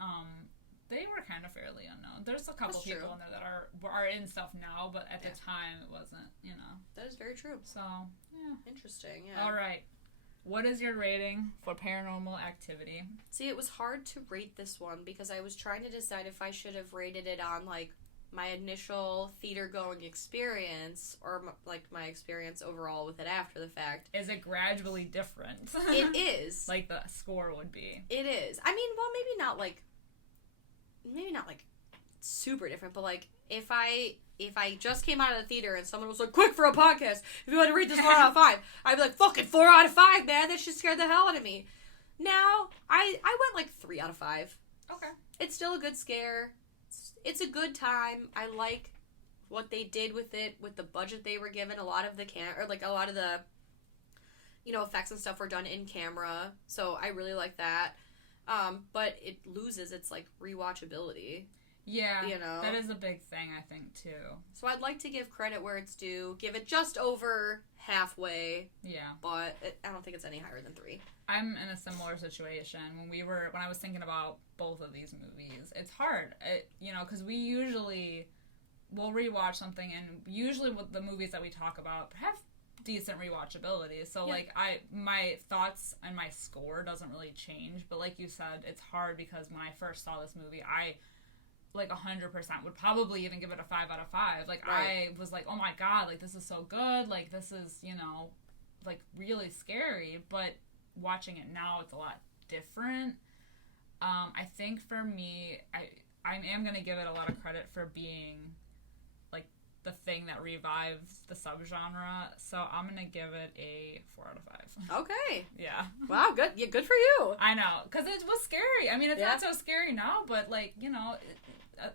they were kind of fairly unknown. There's a couple people in there that are in stuff now, but at the time it wasn't. That is very true. So yeah, interesting. Yeah. All right. What is your rating for Paranormal Activity? See, it was hard to rate this one because I was trying to decide if I should have rated it on my initial theater-going experience or my experience overall with it after the fact. Is it gradually different? It is. Like the score would be. It is. I mean, well, maybe not super different, but if I just came out of the theater and someone was like, quick for a podcast, if you had to rate this 4 out of 5, I'd be like, fucking 4 out of 5, man, that shit scared the hell out of me. Now, I went 3 out of 5. Okay. It's still a good scare. It's a good time. I like what they did with it, with the budget they were given. A lot of the a lot of the, effects and stuff were done in camera, so I really like that. But it loses its rewatchability. Yeah, that is a big thing, I think, too. So I'd like to give credit where it's due. Give it just over halfway. Yeah. But I don't think it's any higher than 3. I'm in a similar situation. When I was thinking about both of these movies, it's hard, because we'll rewatch something, and usually with the movies that we talk about have decent rewatchability. So, my thoughts and my score doesn't really change. But like you said, it's hard because when I first saw this movie, I 100% would probably even give it a 5 out of 5. Right. I was like, oh my god, this is so good. This is, really scary. But watching it now, it's a lot different. I think for me, I am going to give it a lot of credit for being, the thing that revives the subgenre. So I'm going to give it a 4 out of 5. Okay. Yeah. Wow, good. Yeah, good for you. I know. Because it was scary. I mean, it's not so scary now, but,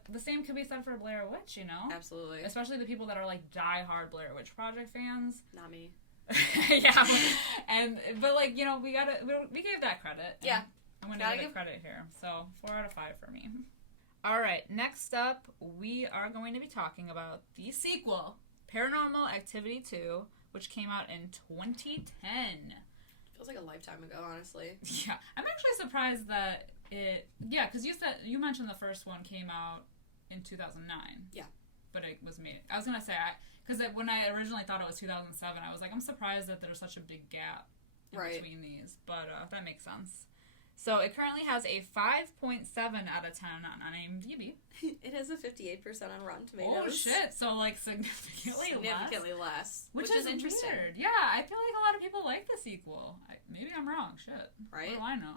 the same could be said for Blair Witch, Absolutely. Especially the people that are, die-hard Blair Witch Project fans. Not me. Yeah. But we gave that credit. Yeah. I'm going to give it credit here. So, 4 out of 5 for me. All right, next up, we are going to be talking about the sequel, Paranormal Activity 2, which came out in 2010. Feels like a lifetime ago, honestly. Yeah, I'm actually surprised that because you mentioned the first one came out in 2009. Yeah. But it was made, I was going to say, because when I originally thought it was 2007, I was like, I'm surprised that there's such a big gap between these, but that makes sense. So it currently has a 5.7 out of 10 on IMDb. It has a 58% on Rotten Tomatoes. Oh shit! So significantly less. Which is interesting. Weird. Yeah, I feel like a lot of people like the sequel. Maybe I'm wrong. Shit. Right? What do I know?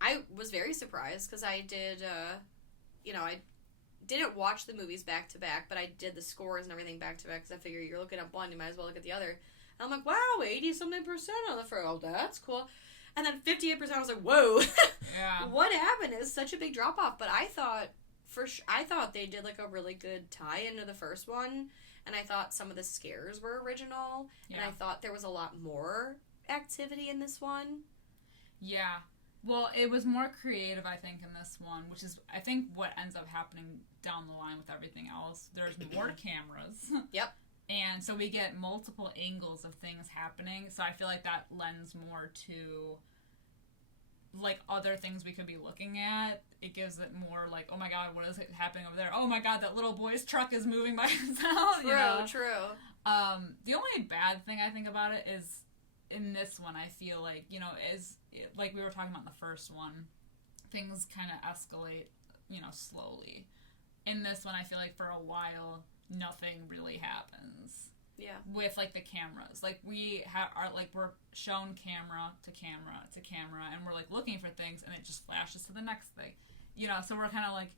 I was very surprised because I did, I didn't watch the movies back to back, but I did the scores and everything back to back because I figure you're looking at one, you might as well look at the other. And I'm like, wow, 80-something% on the first. Oh, that's cool. And then 58%, I was like, whoa. Yeah. What happened? It's such a big drop off. But I thought they did a really good tie into the first one, and I thought some of the scares were original, and I thought there was a lot more activity in this one. Yeah. Well, it was more creative, I think, in this one, which is, I think, what ends up happening down the line with everything else. There's more cameras. Yep. And so we get multiple angles of things happening. So I feel like that lends more to, other things we could be looking at. It gives it more, oh my god, what is happening over there? Oh my god, that little boy's truck is moving by itself. True. The only bad thing I think about it is, in this one, I feel is, we were talking about in the first one, things kind of escalate, slowly. In this one, I feel like for a while, nothing really happens. Yeah. With, like, the cameras. Like, we're shown camera to camera to camera, and we're, like, looking for things, and it just flashes to the next thing. So we're kind of like,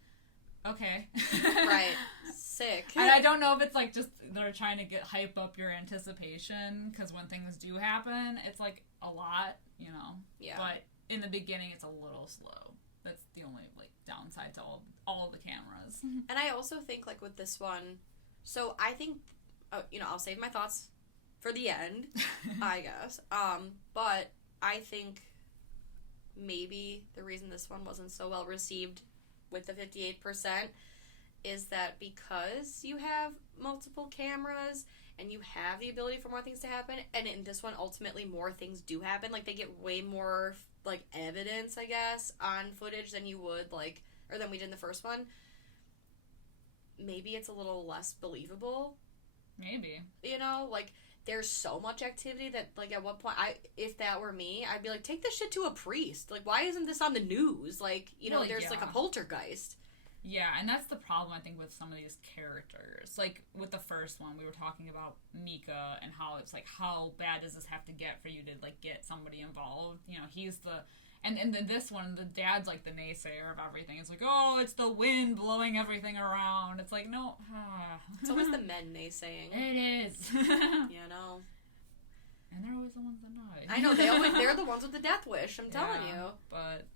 okay. Right. Sick. And I don't know if it's, like, just they're trying to hype up your anticipation, because when things do happen, it's, like, a lot, Yeah. But in the beginning, it's a little slow. That's the only, like, downside to all the cameras. And I also think, like, with this one, so I think, I'll save my thoughts for the end, I guess. But I think maybe the reason this one wasn't so well received with the 58% is that because you have multiple cameras and you have the ability for more things to happen, and in this one, ultimately, more things do happen. Like, they get way more, like, evidence, I guess, on footage than you would, like, or than we did in the first one. Maybe it's a little less believable. Maybe. Like, there's so much activity that, like, at what point, if that were me, I'd be like, take this shit to a priest. Like, why isn't this on the news? Like, there's, like, a poltergeist. Yeah, and that's the problem, I think, with some of these characters. Like, with the first one, we were talking about Mika and how it's, like, how bad does this have to get for you to, like, get somebody involved? He's the... And then this one, the dad's, like, the naysayer of everything. It's like, oh, it's the wind blowing everything around. It's like, no. It's always the men naysaying. It is. And they're always the ones that die. I know, they're the ones with the death wish, I'm telling you. But,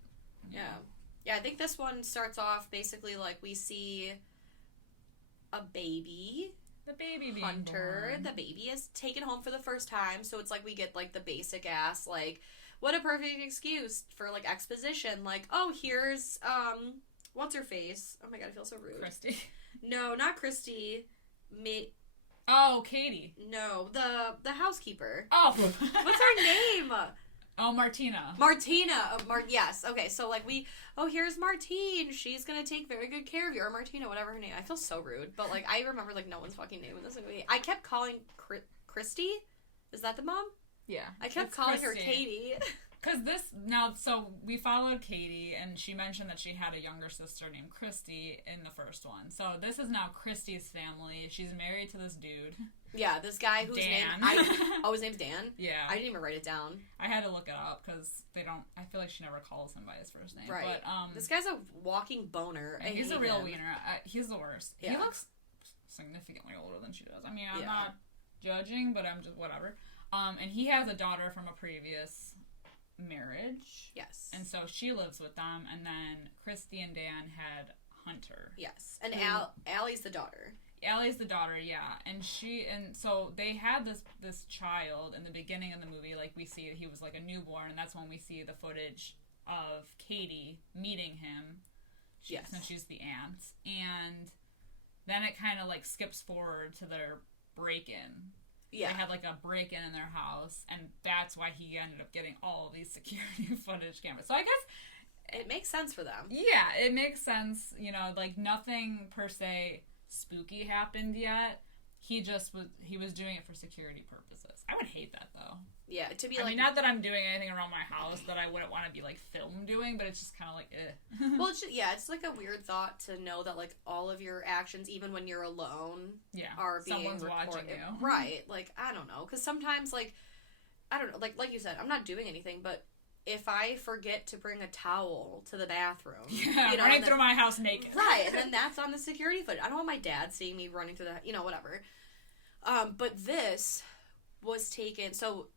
Yeah, I think this one starts off basically like we see a baby. The baby being Hunter. born. The baby is taken home for the first time, so it's like we get, like, the basic ass, like, what a perfect excuse for, like, exposition. Like, oh, here's, what's her face? Oh my god, I feel so rude. Christy. No, not Christy. Oh, Katie. No, the housekeeper. Oh. What's her name? Oh, Martina. Yes. Okay, so, like, here's Martine. She's gonna take very good care of you. Or Martina, whatever her name. I feel so rude. But, like, I remember, like, no one's fucking name in this movie. I kept calling Christy? Is that the mom? Yeah. I kept calling her Katie. Because so we followed Katie, and she mentioned that she had a younger sister named Christy in the first one. So this is now Christy's family. She's married to this dude. Yeah, this guy whose Dan. his name's Dan? Yeah. I didn't even write it down. I had to look it up, because I feel like she never calls him by his first name. Right. But, this guy's a walking boner. And he's a real wiener. He's the worst. Yeah. He looks significantly older than she does. I mean, I'm not judging, but I'm just whatever. And he has a daughter from a previous marriage. Yes. And so she lives with them, and then Christy and Dan had Hunter. Yes. And Allie's the daughter. Allie's the daughter, yeah. And so they had this child in the beginning of the movie, like we see he was like a newborn, and that's when we see the footage of Katie meeting him. Yes. Since she's the aunt. And then it kind of like skips forward to their break-in. Yeah. They had like a break-in in their house, and that's why he ended up getting all of these security footage cameras. So I guess it makes sense for them. Yeah, it makes sense. Like nothing per se spooky happened yet. He was doing it for security purposes. I would hate that though. Yeah, to be I mean, not that I'm doing anything around my house that I wouldn't want to be like filmed doing, but it's just kind of like, Well, it's like a weird thought to know that like all of your actions, even when you're alone, are being someone's recorded. watching you. Right? Like I don't know, because sometimes like I don't know, like you said, I'm not doing anything, but if I forget to bring a towel to the bathroom, running through my house naked, right, and then that's on the security footage. I don't want my dad seeing me running through whatever. But this was taken so.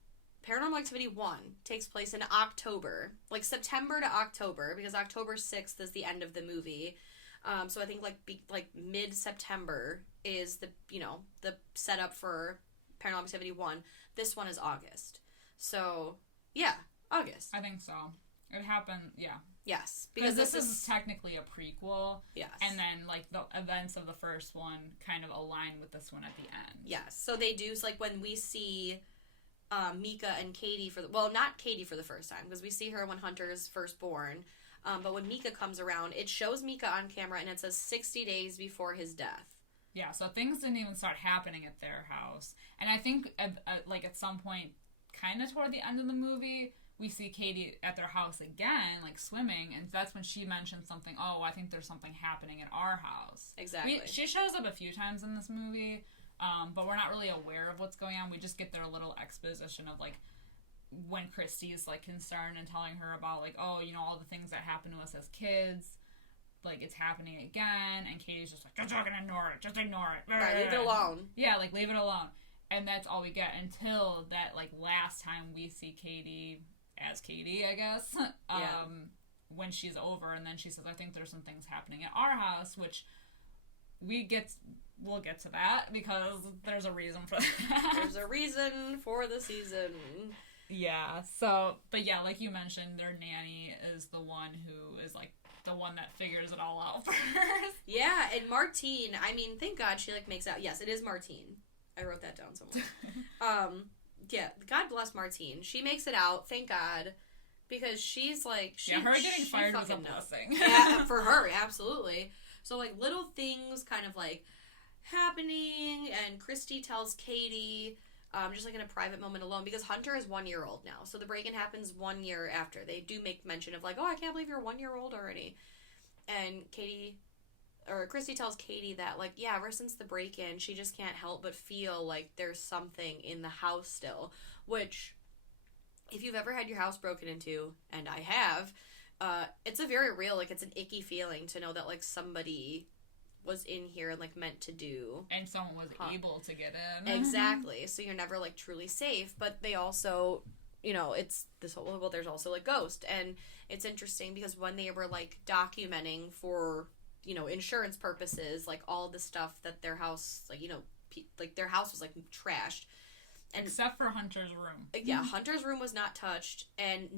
Paranormal Activity 1 takes place in October, like September to October, because October 6th is the end of the movie. So I think like mid-September is the setup for Paranormal Activity 1. This one is August. So, yeah, August. I think so. It happened, yeah. Yes. Because this is technically a prequel. Yes. And then, like, the events of the first one kind of align with this one at the end. Yes. So they do, like, when we see Mika and Katie not Katie for the first time, because we see her when Hunter is first born. But when Mika comes around, it shows Mika on camera, and it says 60 days before his death. Yeah, so things didn't even start happening at their house. And I think, at some point, kind of toward the end of the movie, we see Katie at their house again, like swimming, and that's when she mentions something, oh, I think there's something happening in our house. Exactly. She shows up a few times in this movie, but we're not really aware of what's going on. We just get their little exposition of, like, when Christy's, like, concerned and telling her about, like, oh, you know, all the things that happened to us as kids, like, it's happening again, and Katie's just like, just fucking ignore it, just ignore it. Right, leave it alone. Yeah, like, leave it alone. And that's all we get until that, like, last time we see Katie as Katie, I guess, when she's over, and then she says, I think there's some things happening at our house, which we'll get to that, because there's a reason for that. There's a reason for the season. Yeah, so, but yeah, like you mentioned, their nanny is the one who is, like, the one that figures it all out first. Yeah, and Martine, I mean, thank God she, like, makes out, yes, it is Martine. I wrote that down somewhere. Yeah, God bless Martine. She makes it out, thank God, because she's like... her getting fired was a blessing. Yeah, for her, absolutely. So, like, little things kind of, like, happening, and Christy tells Katie, just, like, in a private moment alone, because Hunter is 1 year old now, so the break-in happens 1 year after. They do make mention of, like, oh, I can't believe you're 1 year old already. And Christy tells Katie that, like, yeah, ever since the break-in, she just can't help but feel like there's something in the house still, which, if you've ever had your house broken into, and I have, it's a very real, like, it's an icky feeling to know that, like, somebody was in here and, like, meant to do. And someone was able to get in. Exactly. So you're never, like, truly safe, but they also, you know, it's this whole, well, there's also, like, ghost, and it's interesting because when they were, like, documenting for, you know, insurance purposes, like, all the stuff that their house, like, you know, like, their house was, like, trashed. And, except for Hunter's room. Yeah, Hunter's room was not touched, and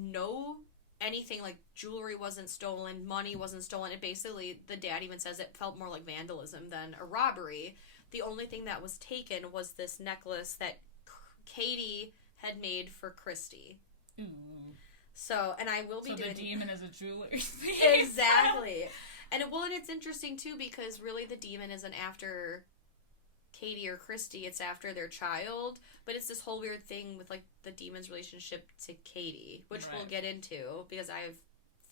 anything, like, jewelry wasn't stolen, money wasn't stolen. It basically, the dad even says it felt more like vandalism than a robbery. The only thing that was taken was this necklace that Katie had made for Christy. Ooh. So, and I will be doing... So the demon is a jewelry thief. Exactly. And it's interesting, too, because really the demon isn't after Katie or Christy, it's after their child, but it's this whole weird thing with, like, the demon's relationship to Katie, which we'll get into, because I have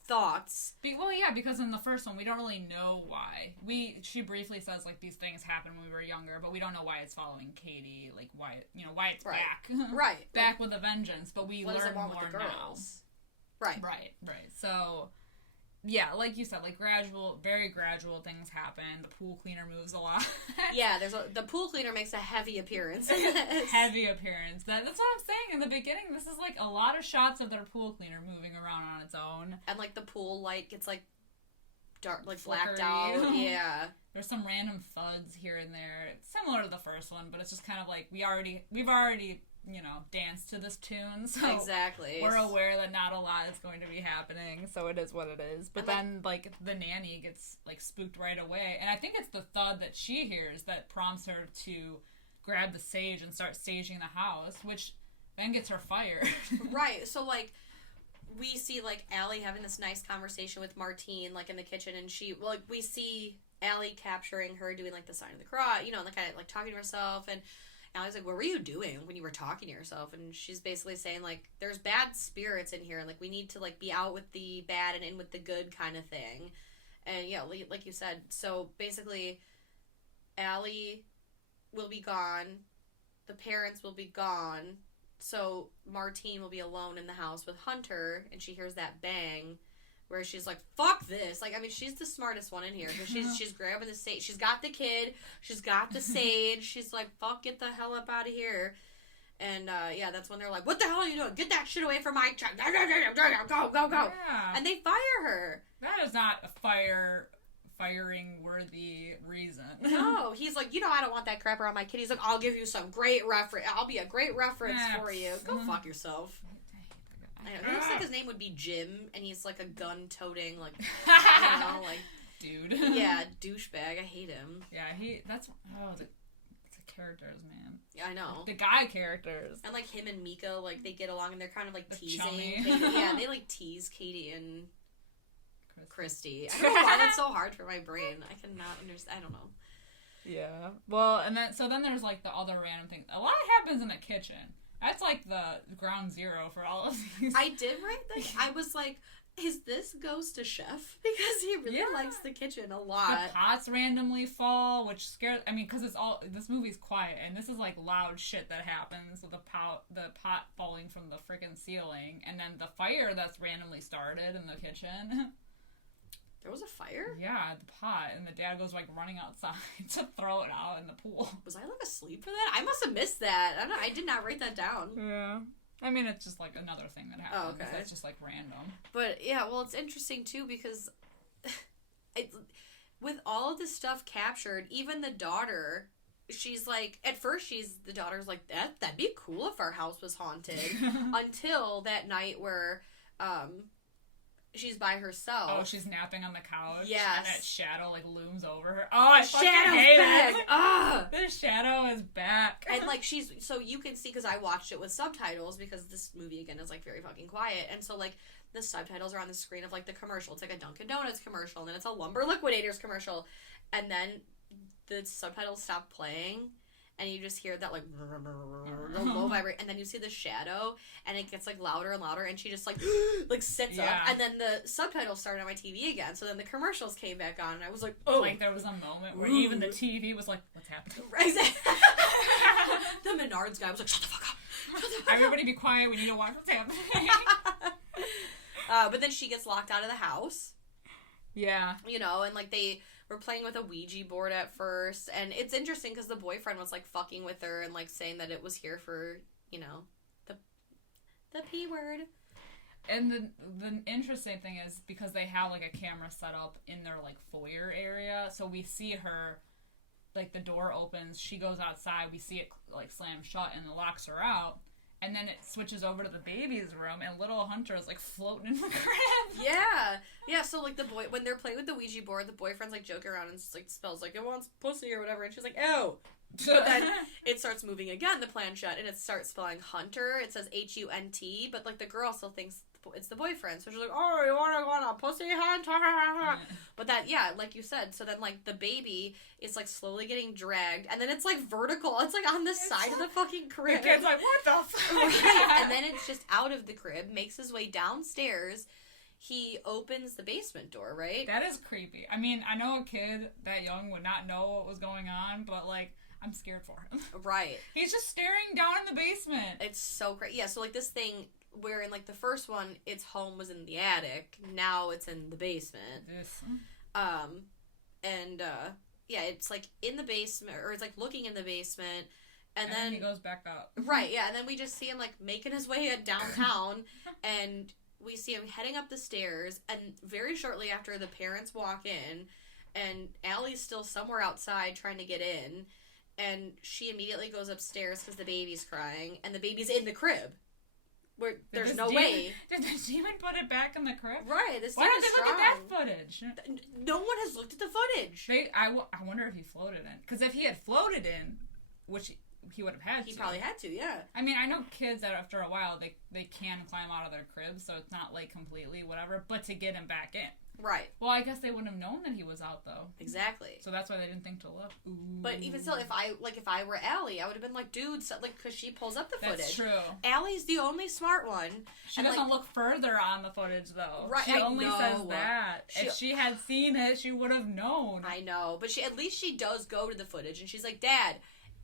thoughts. Well, yeah, because in the first one, we don't really know why. She briefly says, like, these things happened when we were younger, but we don't know why it's following Katie, like, why it's back. Right. Back with a vengeance, but we learn more with the girls? Now. Right. Right. So... yeah, like you said, like, very gradual things happen. The pool cleaner moves a lot. Yeah, the pool cleaner makes a heavy appearance in this. Heavy appearance. That's what I'm saying. In the beginning, this is, like, a lot of shots of their pool cleaner moving around on its own. And, like, the pool light gets, like, dark, like, flickery. Blacked out. Yeah. There's some random thuds here and there. It's similar to the first one, but it's just kind of like, we've already... you know, dance to this tune, so exactly. We're aware that not a lot is going to be happening, so it is what it is. But then, like, the nanny gets, like, spooked right away, and I think it's the thud that she hears that prompts her to grab the sage and start saging the house, which then gets her fired. Right, so, like, we see, like, Allie having this nice conversation with Martine, like, in the kitchen, and we see Allie capturing her doing, like, the sign of the cross, you know, and, kind of, like, talking to herself, and Allie's like, what were you doing when you were talking to yourself? And she's basically saying, like, there's bad spirits in here, and, like, we need to, like, be out with the bad and in with the good kind of thing. And, yeah, like you said, so basically, Allie will be gone, the parents will be gone, so Martine will be alone in the house with Hunter, and she hears that bang, where she's like, fuck this. Like, I mean, she's the smartest one in here. Because she's grabbing the sage. She's got the kid. She's got the sage. She's like, fuck, get the hell up out of here. And, yeah, that's when they're like, what the hell are you doing? Get that shit away from my child. Go, go, go. Yeah. And they fire her. That is not a firing-worthy reason. No. He's like, you know, I don't want that crap around my kid. He's like, I'll give you some great reference. I'll be a great reference for you. Go fuck yourself. He looks like his name would be Jim, and he's like a gun-toting, like, you know, like... dude. Yeah, douchebag. I hate him. Yeah, it's the characters, man. Yeah, I know. The guy characters. And, like, him and Mika, like, they get along, and they're kind of, like, teasing chummy. Katie. Yeah, they, like, tease Katie and Christy. I don't know why that's so hard for my brain. I cannot understand. I don't know. Yeah. Well, and then there's, like, the other random things. A lot happens in the kitchen. That's like the ground zero for all of these. I did write that. I was like, is this Ghost a chef? Because he really likes the kitchen a lot. The pots randomly fall, which scares... I mean, because it's all... This movie's quiet, and this is, like, loud shit that happens with the pot falling from the freaking ceiling, and then the fire that's randomly started in the kitchen. There was a fire? Yeah, the pot, and the dad goes, like, running outside to throw it out in the pool. Was I, like, asleep for that? I must have missed that. I did not write that down. Yeah. I mean, it's just, like, another thing that happens. Oh, okay. It's just, like, random. But, yeah, well, it's interesting, too, because with all of this stuff captured, even the daughter, she's, like, at first the daughter's like, that'd be cool if our house was haunted. Until that night where, she's by herself. Oh, she's napping on the couch. Yes. And that shadow, like, looms over her. Oh, I fucking hate it. Ugh. The shadow is back. And, like, so you can see, because I watched it with subtitles, because this movie, again, is, like, very fucking quiet. And so, like, the subtitles are on the screen of, like, the commercial. It's, like, a Dunkin' Donuts commercial, and then it's a Lumber Liquidators commercial. And then the subtitles stop playing, and you just hear that, like, the low vibrate, and then you see the shadow, and it gets, like, louder and louder, and she just, like, like, sits up, and then the subtitles started on my TV again, so then the commercials came back on, and I was like, oh. Like, there was a moment where even the TV was like, what's happening? Exactly. The Menards guy was like, shut the fuck up. Everybody be quiet, we need to watch what's happening. But then she gets locked out of the house. Yeah. You know, and, like, they were playing with a Ouija board at first, and it's interesting because the boyfriend was, like, fucking with her and, like, saying that it was here for, you know, the P word. And the interesting thing is, because they have, like, a camera set up in their, like, foyer area, so we see her, like, the door opens, she goes outside, we see it, like, slam shut, and it locks her out. And then it switches over to the baby's room, and little Hunter is, like, floating in the crib. Yeah. Yeah, so, like, when they're playing with the Ouija board, the boyfriend's, like, joking around and, like, spells, like, it wants pussy or whatever, and she's like, ew. But then it starts moving again, the planchette, and it starts spelling Hunter. It says Hunt, but, like, the girl still thinks it's the boyfriend. So she's like, oh, you want to go on a pussy hunt? But that, yeah, like you said, so then, like, the baby is, like, slowly getting dragged, and then it's, like, vertical. It's, like, on the side of the fucking crib. The kid's like, what the fuck? Right. And then it's just out of the crib, makes his way downstairs. He opens the basement door, right? That is creepy. I mean, I know a kid that young would not know what was going on, but, like, I'm scared for him. Right. He's just staring down in the basement. It's so great. Yeah, so, like, this thing, where in, like, the first one, its home was in the attic, now it's in the basement. Yeah, it's, like, in the basement, or it's, like, looking in the basement, and then he goes back up. Right, yeah, and then we just see him, like, making his way downtown, and we see him heading up the stairs, and very shortly after, the parents walk in, and Allie's still somewhere outside trying to get in, and she immediately goes upstairs because the baby's crying, and the baby's in the crib. Where there's no way. Did the demon put it back in the crib? Right. This Why don't they look at that footage? No one has looked at the footage. I wonder if he floated in. Because if he had floated in, which he would have had to. He probably had to, yeah. I mean, I know kids that after a while, they can climb out of their cribs, so it's not, like, completely whatever, but to get him back in. Right. Well, I guess they wouldn't have known that he was out, though. Exactly. So that's why they didn't think to look. Ooh. But even still, if I were Allie, I would have been like, dude, so, like, because she pulls up the footage. That's true. Allie's the only smart one. She doesn't look further on the footage, though. Right, she only says that. If she had seen it, she would have known. I know, but at least she does go to the footage, and she's like, Dad,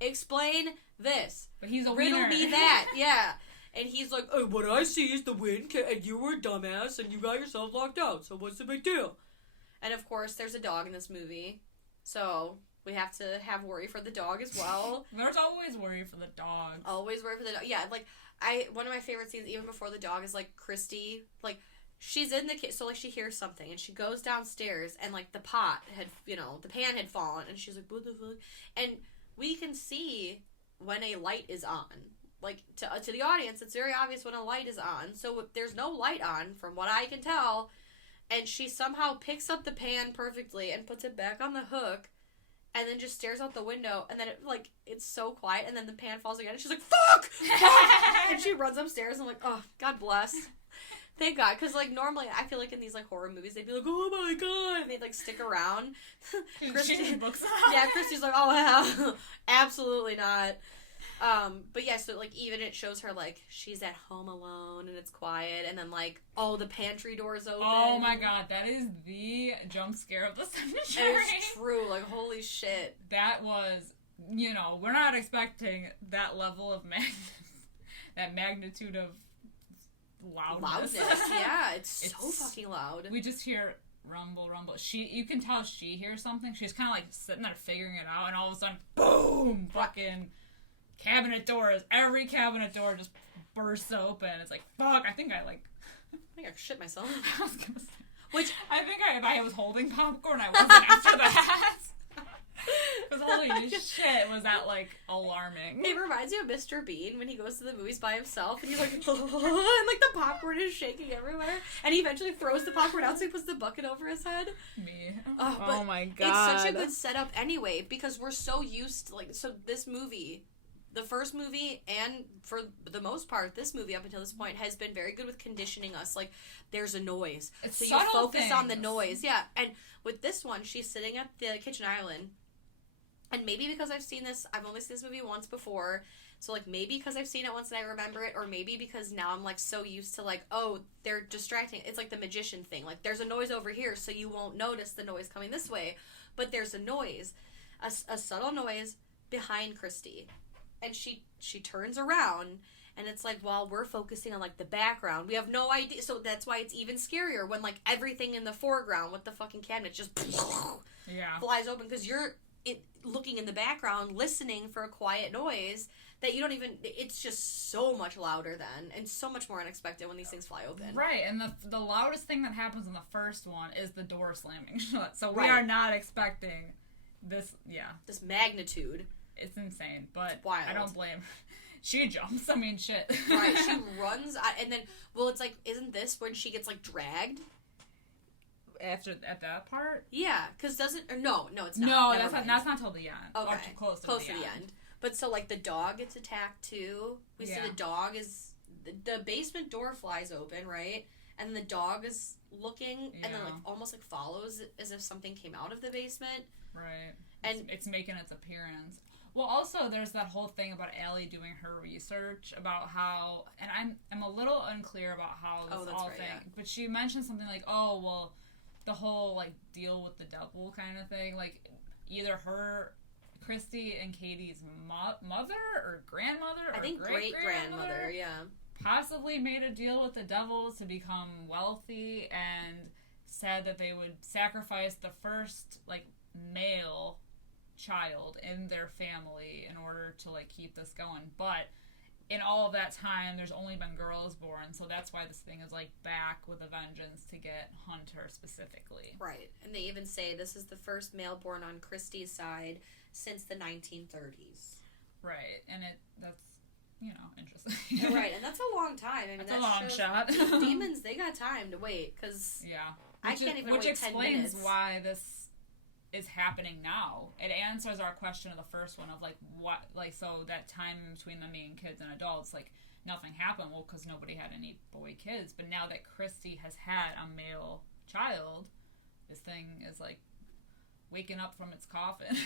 explain this. But he's a riddle wiener. Me that, yeah. And he's like, oh, what I see is the wind, and you were a dumbass, and you got yourself locked out, so what's the big deal? And, of course, there's a dog in this movie, so we have to have worry for the dog as well. There's always worry for the dog. Always worry for the dog. Yeah, like, one of my favorite scenes, even before the dog, is, like, Christy, like, she's in the kitchen, so, like, she hears something, and she goes downstairs, and, like, the pot had, the pan had fallen, and she's like, what the fuck? And we can see when a light is on. Like, to the audience, it's very obvious when a light is on, so if there's no light on, from what I can tell, and she somehow picks up the pan perfectly and puts it back on the hook, and then just stares out the window, and then it's so quiet, and then the pan falls again, and she's like, fuck! And she runs upstairs, and I'm like, oh, God bless. Thank God, because, like, normally, I feel like in these, like, horror movies, they'd be like, oh my God, and they'd, like, stick around. Christy's Christy's like, oh, hell, absolutely not. But yeah, so like even it shows her like she's at home alone and it's quiet, and then like the pantry door's open. Oh my god, that is the jump scare of the cemetery. It's true, like holy shit. That was, we're not expecting that level of that magnitude of loudness. Yeah, it's so fucking loud. We just hear rumble. You can tell she hears something. She's kind of like sitting there figuring it out, and all of a sudden, boom! Fucking every cabinet door just bursts open. It's like, fuck, I think I shit myself. I was gonna say. Which, I think if I was holding popcorn, I wasn't after that. Because holy shit, was that, like, alarming. It reminds me of Mr. Bean when he goes to the movies by himself, and he's like, and, like, the popcorn is shaking everywhere, and he eventually throws the popcorn out so he puts the bucket over his head. Me. Oh my god. It's such a good setup anyway, because we're so used to, like, so this movie, the first movie, and for the most part, this movie up until this point, has been very good with conditioning us, like, there's a noise. It's so you focus things. on the noise. Yeah, and with this one, she's sitting at the kitchen island, and maybe because I've only seen this movie once before, so, like, maybe because I've seen it once and I remember it, or maybe because now I'm, like, so used to, like, oh, they're distracting. It's like the magician thing. Like, there's a noise over here, so you won't notice the noise coming this way, but there's a noise, a subtle noise behind Christy, and she turns around, and it's like, while we're focusing on, like, the background, we have no idea, so that's why it's even scarier when, like, everything in the foreground with the fucking cabinet just flies open, because you're looking in the background, listening for a quiet noise that you don't even, it's just so much louder then, and so much more unexpected when these things fly open. Right, and the loudest thing that happens in the first one is the door slamming shut, so we are not expecting this magnitude. It's insane, but it's wild. I don't blame her. She jumps, I mean, shit. Right, she runs, and then, it's like, isn't this when she gets, like, dragged? At that part? Yeah, because no, it's not. No, that's not till the end. Okay. Or close to the end. But so, like, the dog gets attacked, too. We see the dog is, the basement door flies open, right? And then the dog is looking, and then, like, almost, like, follows as if something came out of the basement. Right. And it's making its appearance. Well, also, there's that whole thing about Allie doing her research about how, and I'm a little unclear about how this thing, but she mentioned something like, oh, well, the whole, like, deal with the devil kind of thing, like, either Christy and Katie's mother or grandmother or I think great-grandmother, possibly made a deal with the devil to become wealthy and said that they would sacrifice the first, like, male child in their family in order to, like, keep this going, but in all of that time, there's only been girls born, so that's why this thing is, like, back with a vengeance to get Hunter specifically. Right, and they even say this is the first male born on Christie's side since the 1930s. Right, and that's, interesting. Right, and that's a long time. I mean, that's a long shot. Demons, they got time to wait, because I can't even wait 10 minutes. Which explains why this is happening now. It answers our question of the first one of, like, what, like, so that time between them being kids and adults, like, nothing happened, well, because nobody had any boy kids, but now that Christy has had a male child, this thing is, like, waking up from its coffin.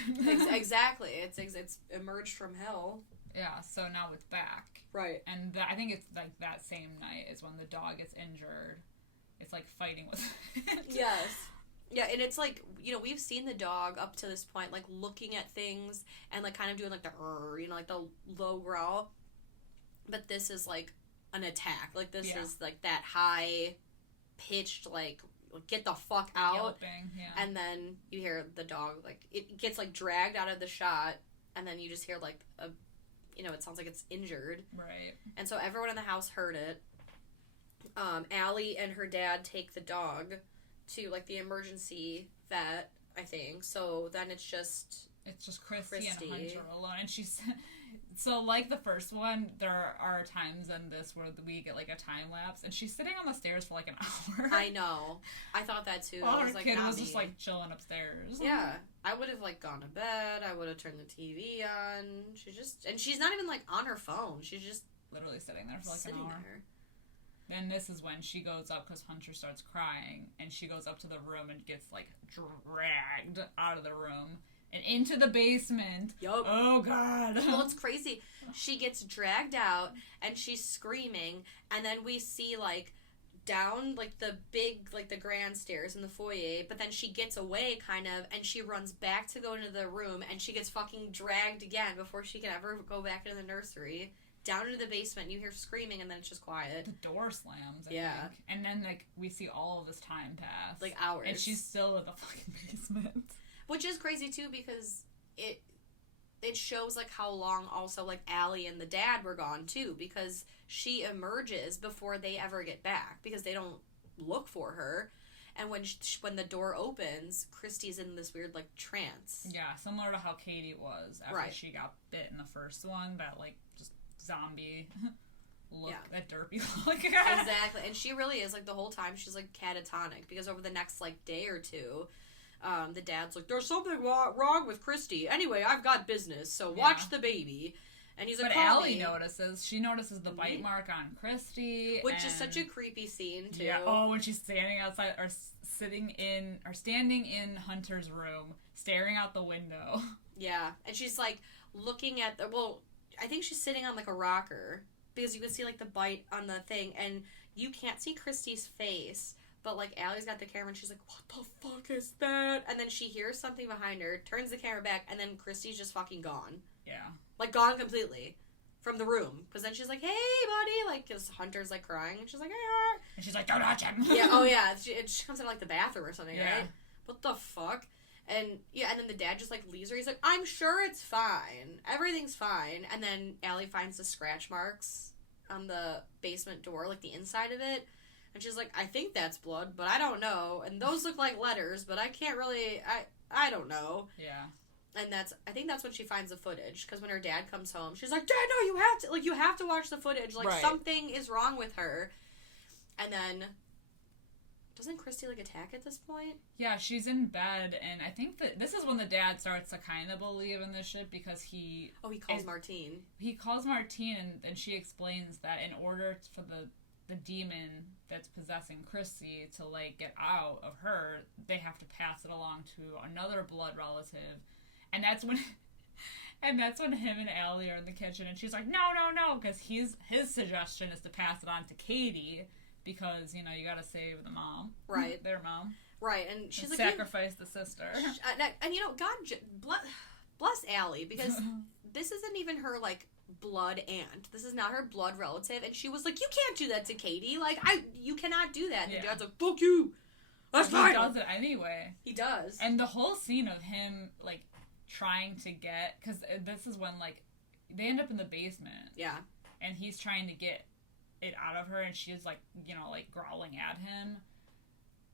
Exactly. It's emerged from hell. Yeah, so now it's back. Right. And I think it's, like, that same night is when the dog gets injured. It's, like, fighting with it. Yes. Yeah, and it's like, we've seen the dog up to this point, like, looking at things and, like, kind of doing, like, the, like, the low growl. But this is, like, an attack. Like, this is, like, that high-pitched, like, get the fuck out. Yelping, and then you hear the dog, like, it gets, like, dragged out of the shot, and then you just hear, like, it sounds like it's injured. Right. And so everyone in the house heard it. Allie and her dad take the dog to, like, the emergency vet, I think. So then it's just Christy and Hunter alone. And she's... So, like the first one, there are times in this where we get, like, a time lapse. And she's sitting on the stairs for, like, an hour. I know. I thought that, too. While her like, kid was just, like, chilling upstairs. Yeah. I would have, like, gone to bed. I would have turned the TV on. And she's not even, like, on her phone. She's just... literally sitting there for, like, an hour. Then this is when she goes up because Hunter starts crying, and she goes up to the room and gets, like, dragged out of the room and into the basement. Yup. Oh, God. Well, it's crazy. She gets dragged out, and she's screaming, and then we see, like, down, like, the big, like, the grand stairs in the foyer, but then she gets away, kind of, and she runs back to go into the room, and she gets fucking dragged again before she can ever go back into the nursery. Down into the basement, you hear screaming, and then it's just quiet. The door slams, I think. And then, like, we see all of this time pass. Like, hours. And she's still in the fucking basement. Which is crazy, too, because it shows, like, how long also, like, Allie and the dad were gone, too, because she emerges before they ever get back, because they don't look for her. And when the door opens, Christy's in this weird, like, trance. Yeah, similar to how Katie was after she got bit in the first one, that, like, just zombie look, that derpy look. Exactly, and she really is, like, the whole time she's, like, catatonic, because over the next, like, day or two, the dad's like, there's something wrong with Christy. Anyway, I've got business, so watch the baby. And he's like, but Allie notices. She notices the bite mark on Christy. Which is such a creepy scene, too. Yeah. Oh, when she's standing outside, or standing in Hunter's room, staring out the window. Yeah, and she's, like, looking at I think she's sitting on, like, a rocker, because you can see, like, the bite on the thing, and you can't see Christy's face, but, like, Allie's got the camera, and she's like, what the fuck is that? And then she hears something behind her, turns the camera back, and then Christy's just fucking gone. Yeah. Like, gone completely from the room. Because then she's like, hey, buddy, like, because Hunter's, like, crying, and she's like, hey. And she's like, don't touch him. Yeah, oh, yeah, she comes in, like, the bathroom or something, yeah. Right? What the fuck? And, yeah, and then the dad just, like, leaves her. He's like, I'm sure it's fine. Everything's fine. And then Allie finds the scratch marks on the basement door, like, the inside of it. And she's like, I think that's blood, but I don't know. And those look like letters, but I can't really, I don't know. Yeah. And I think that's when she finds the footage. Because when her dad comes home, she's like, Dad, no, you have to watch the footage. Like, something is wrong with her. And then, doesn't Christy, like, attack at this point? Yeah, she's in bed, and I think that this is when the dad starts to kind of believe in this shit, because he... Oh, he calls Martine. He calls Martine, and she explains that in order for the demon that's possessing Christy to, like, get out of her, they have to pass it along to another blood relative. And that's when him and Allie are in the kitchen, and she's like, no, because his suggestion is to pass it on to Katie, because, you know, you gotta save the mom. Right. Their mom. Right, and she's like... Sacrifice the sister. And, you know, God bless Allie, because this isn't even her, like, blood aunt. This is not her blood relative, and she was like, you can't do that to Katie. Like, you cannot do that. And the dad's like, fuck you. That's fine. He does it anyway. He does. And the whole scene of him, like, trying to get... Because this is when, like, they end up in the basement. Yeah. And he's trying to get it out of her, and she's, like, you know, like, growling at him.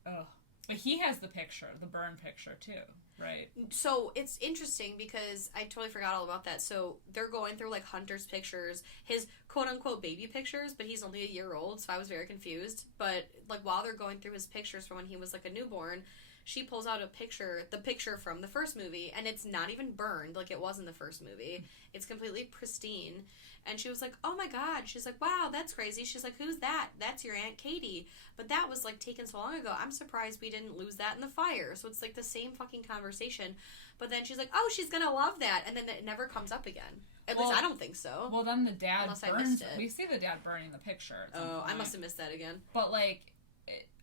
Ugh. But he has the picture, the burn picture, too, right? So, it's interesting, because I totally forgot all about that. So, they're going through, like, Hunter's pictures, his quote-unquote baby pictures, but he's only a year old, so I was very confused. But, like, while they're going through his pictures from when he was, like, a newborn, she pulls out the picture from the first movie, and it's not even burned like it was in the first movie. It's completely pristine. And she was like, oh my God. She's like, wow, that's crazy. She's like, who's that? That's your Aunt Katie. But that was, like, taken so long ago. I'm surprised we didn't lose that in the fire. So it's, like, the same fucking conversation. But then she's like, oh, she's gonna love that. And then it never comes up again. At least I don't think so. Well, then the dad Unless burns I missed it. We see the dad burning the picture. Oh, I must have missed that again. But, like,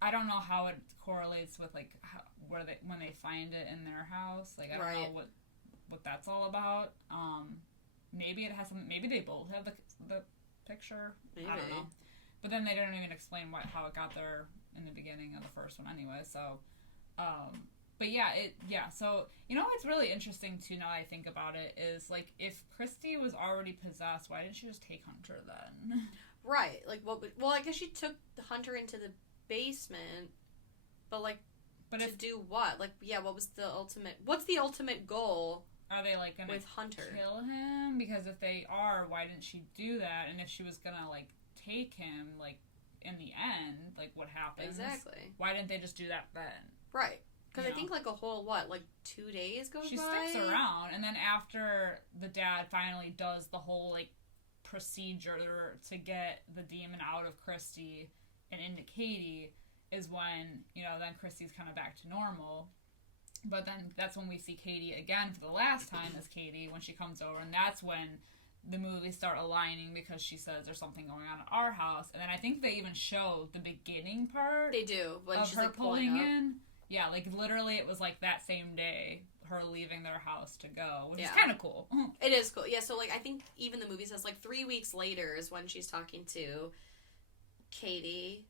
I don't know how it correlates with, like, when they find it in their house. Like, I don't know what that's all about. Maybe it has something. Maybe they both have the picture. Maybe. I don't know. But then they don't even explain how it got there in the beginning of the first one anyway. So, but yeah, So, you know what's really interesting too, now I think about it, is, like, if Christy was already possessed, why didn't she just take Hunter then? Right. Like, well, I guess she took Hunter into the basement, but, like, to do what? Like, yeah, what's the ultimate goal? Are they, like, gonna with Hunter kill him? Because if they are, why didn't she do that? And if she was gonna, like, take him, like, in the end, like, what happens? Exactly. Why didn't they just do that then? Right. Because I think, like, a whole, 2 days goes by? She sticks around, and then after the dad finally does the whole, like, procedure to get the demon out of Christy and into Katie, is when, you know, then Christy's kind of back to normal. But then that's when we see Katie again for the last time as Katie when she comes over, and that's when the movies start aligning because she says there's something going on at our house. And then I think they even show the beginning part. They do. When of she's her like pulling up. in. Yeah, like literally it was like that same day, her leaving their house to go, which is kind of cool. It is cool. Yeah, so like I think even the movie says like 3 weeks later is when she's talking to Katie.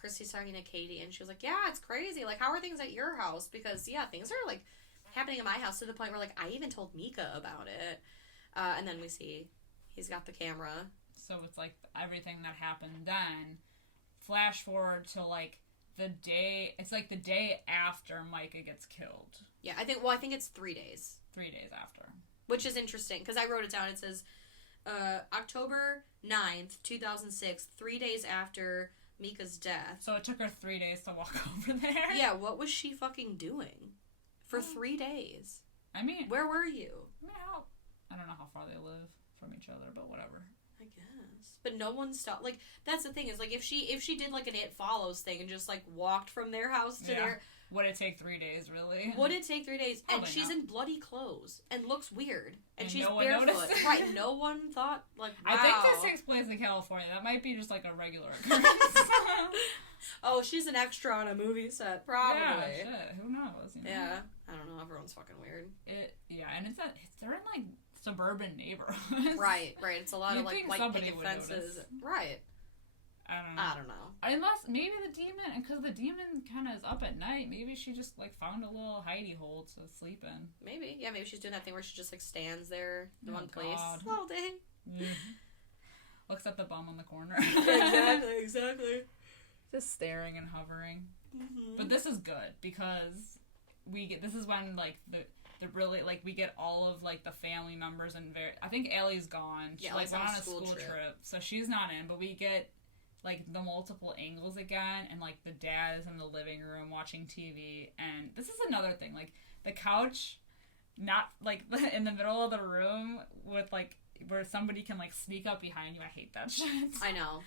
Christy's talking to Katie, and she was like, yeah, it's crazy. Like, how are things at your house? Because, yeah, things are, like, happening at my house to the point where, like, I even told Mika about it. And then we see he's got the camera. So it's, like, everything that happened then. Flash forward to, like, the day... It's, like, the day after Micah gets killed. Yeah, I think it's 3 days. 3 days after. Which is interesting, because I wrote it down. It says, October 9th, 2006, 3 days after... Mika's death. So it took her 3 days to walk over there? Yeah, what was she fucking doing? For 3 days. I mean... Where were you? I don't know how far they live from each other, but whatever. I guess. But no one stopped. Like, that's the thing, is, like, if she did, like, an It Follows thing and just, like, walked from their house to their... Would it take 3 days, really? Would it take 3 days? Probably and she's not. in bloody clothes and looks weird. And she's no barefoot. noticed. Right, no one thought, like, wow. I think this takes place in California. That might be just, like, a regular occurrence. Oh, she's an extra on a movie set, probably. Yeah, shit. Who knows? You know? Yeah. I don't know. Everyone's fucking weird. And they're in, like, suburban neighborhoods. Right. It's a lot of, like, white picket fences. Notice. Right. I don't know. Unless, maybe the demon, because the demon kind of is up at night, maybe she just, like, found a little hidey hole to sleep in. Maybe. Yeah, maybe she's doing that thing where she just, like, stands there in one place God. all day. Looks at the bum on the corner. Exactly. Just staring and hovering. Mm-hmm. But this is good, because this is when, like, the really, like, we get all of, like, the family members and I think Allie's gone. She, like, went on a school trip, so she's not in, but we get... like, the multiple angles again, and, like, the dad is in the living room watching TV, and this is another thing, like, the couch, not, like, in the middle of the room with, like, where somebody can, like, sneak up behind you. I hate that shit. I know.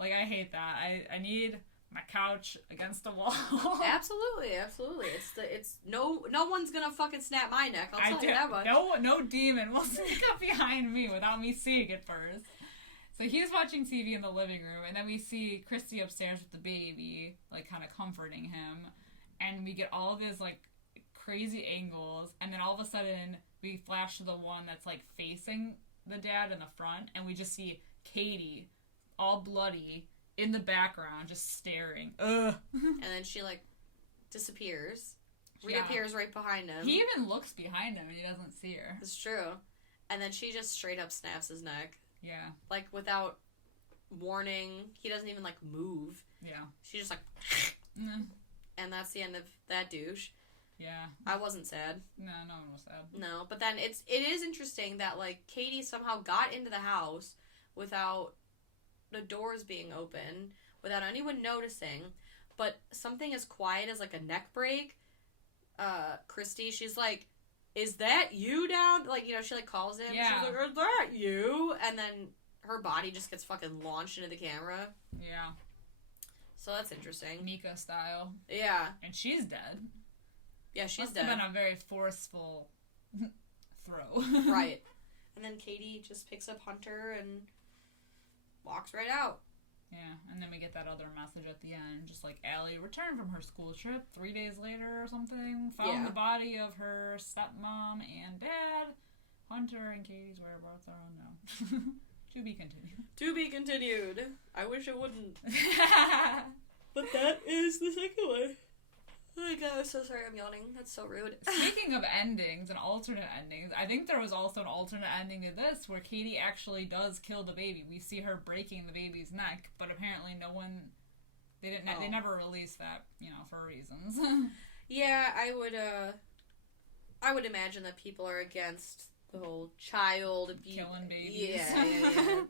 Like, I hate that. I need my couch against the wall. Absolutely. It's no one's gonna fucking snap my neck, I'll tell you that much. No demon will sneak up behind me without me seeing it first. So he's watching TV in the living room, and then we see Christy upstairs with the baby, like, kind of comforting him, and we get all of these, like, crazy angles, and then all of a sudden, we flash to the one that's, like, facing the dad in the front, and we just see Katie, all bloody, in the background, just staring. Ugh. And then she, like, disappears, reappears right behind him. He even looks behind him, and he doesn't see her. It's true. And then she just straight up snaps his neck. Yeah. Like, without warning. He doesn't even, like, move. Yeah. She just, like... And that's the end of that douche. Yeah. I wasn't sad. No one was sad. No, but then it is interesting that, like, Katie somehow got into the house without the doors being open, without anyone noticing, but something as quiet as, like, a neck break, Christy, she's like, is that you down? Like, you know, she, like, calls him. Yeah. She's like, is that you? And then her body just gets fucking launched into the camera. Yeah. So that's interesting. Mika style. Yeah. And she's dead. Yeah, she's Must dead. have been a very forceful throw. Right. And then Katie just picks up Hunter and walks right out. Yeah, and then we get that other message at the end, just like Allie returned from her school trip 3 days later or something, found the body of her stepmom and dad. Hunter and Katie's whereabouts are unknown. To be continued. To be continued. I wish it wouldn't. But that is the second one. Oh my god, I'm so sorry I'm yawning. That's so rude. Speaking of endings and alternate endings, I think there was also an alternate ending to this where Katie actually does kill the baby. We see her breaking the baby's neck, but apparently they never released that, you know, for reasons. Yeah, I would imagine that people are against the whole child killing babies. Yeah.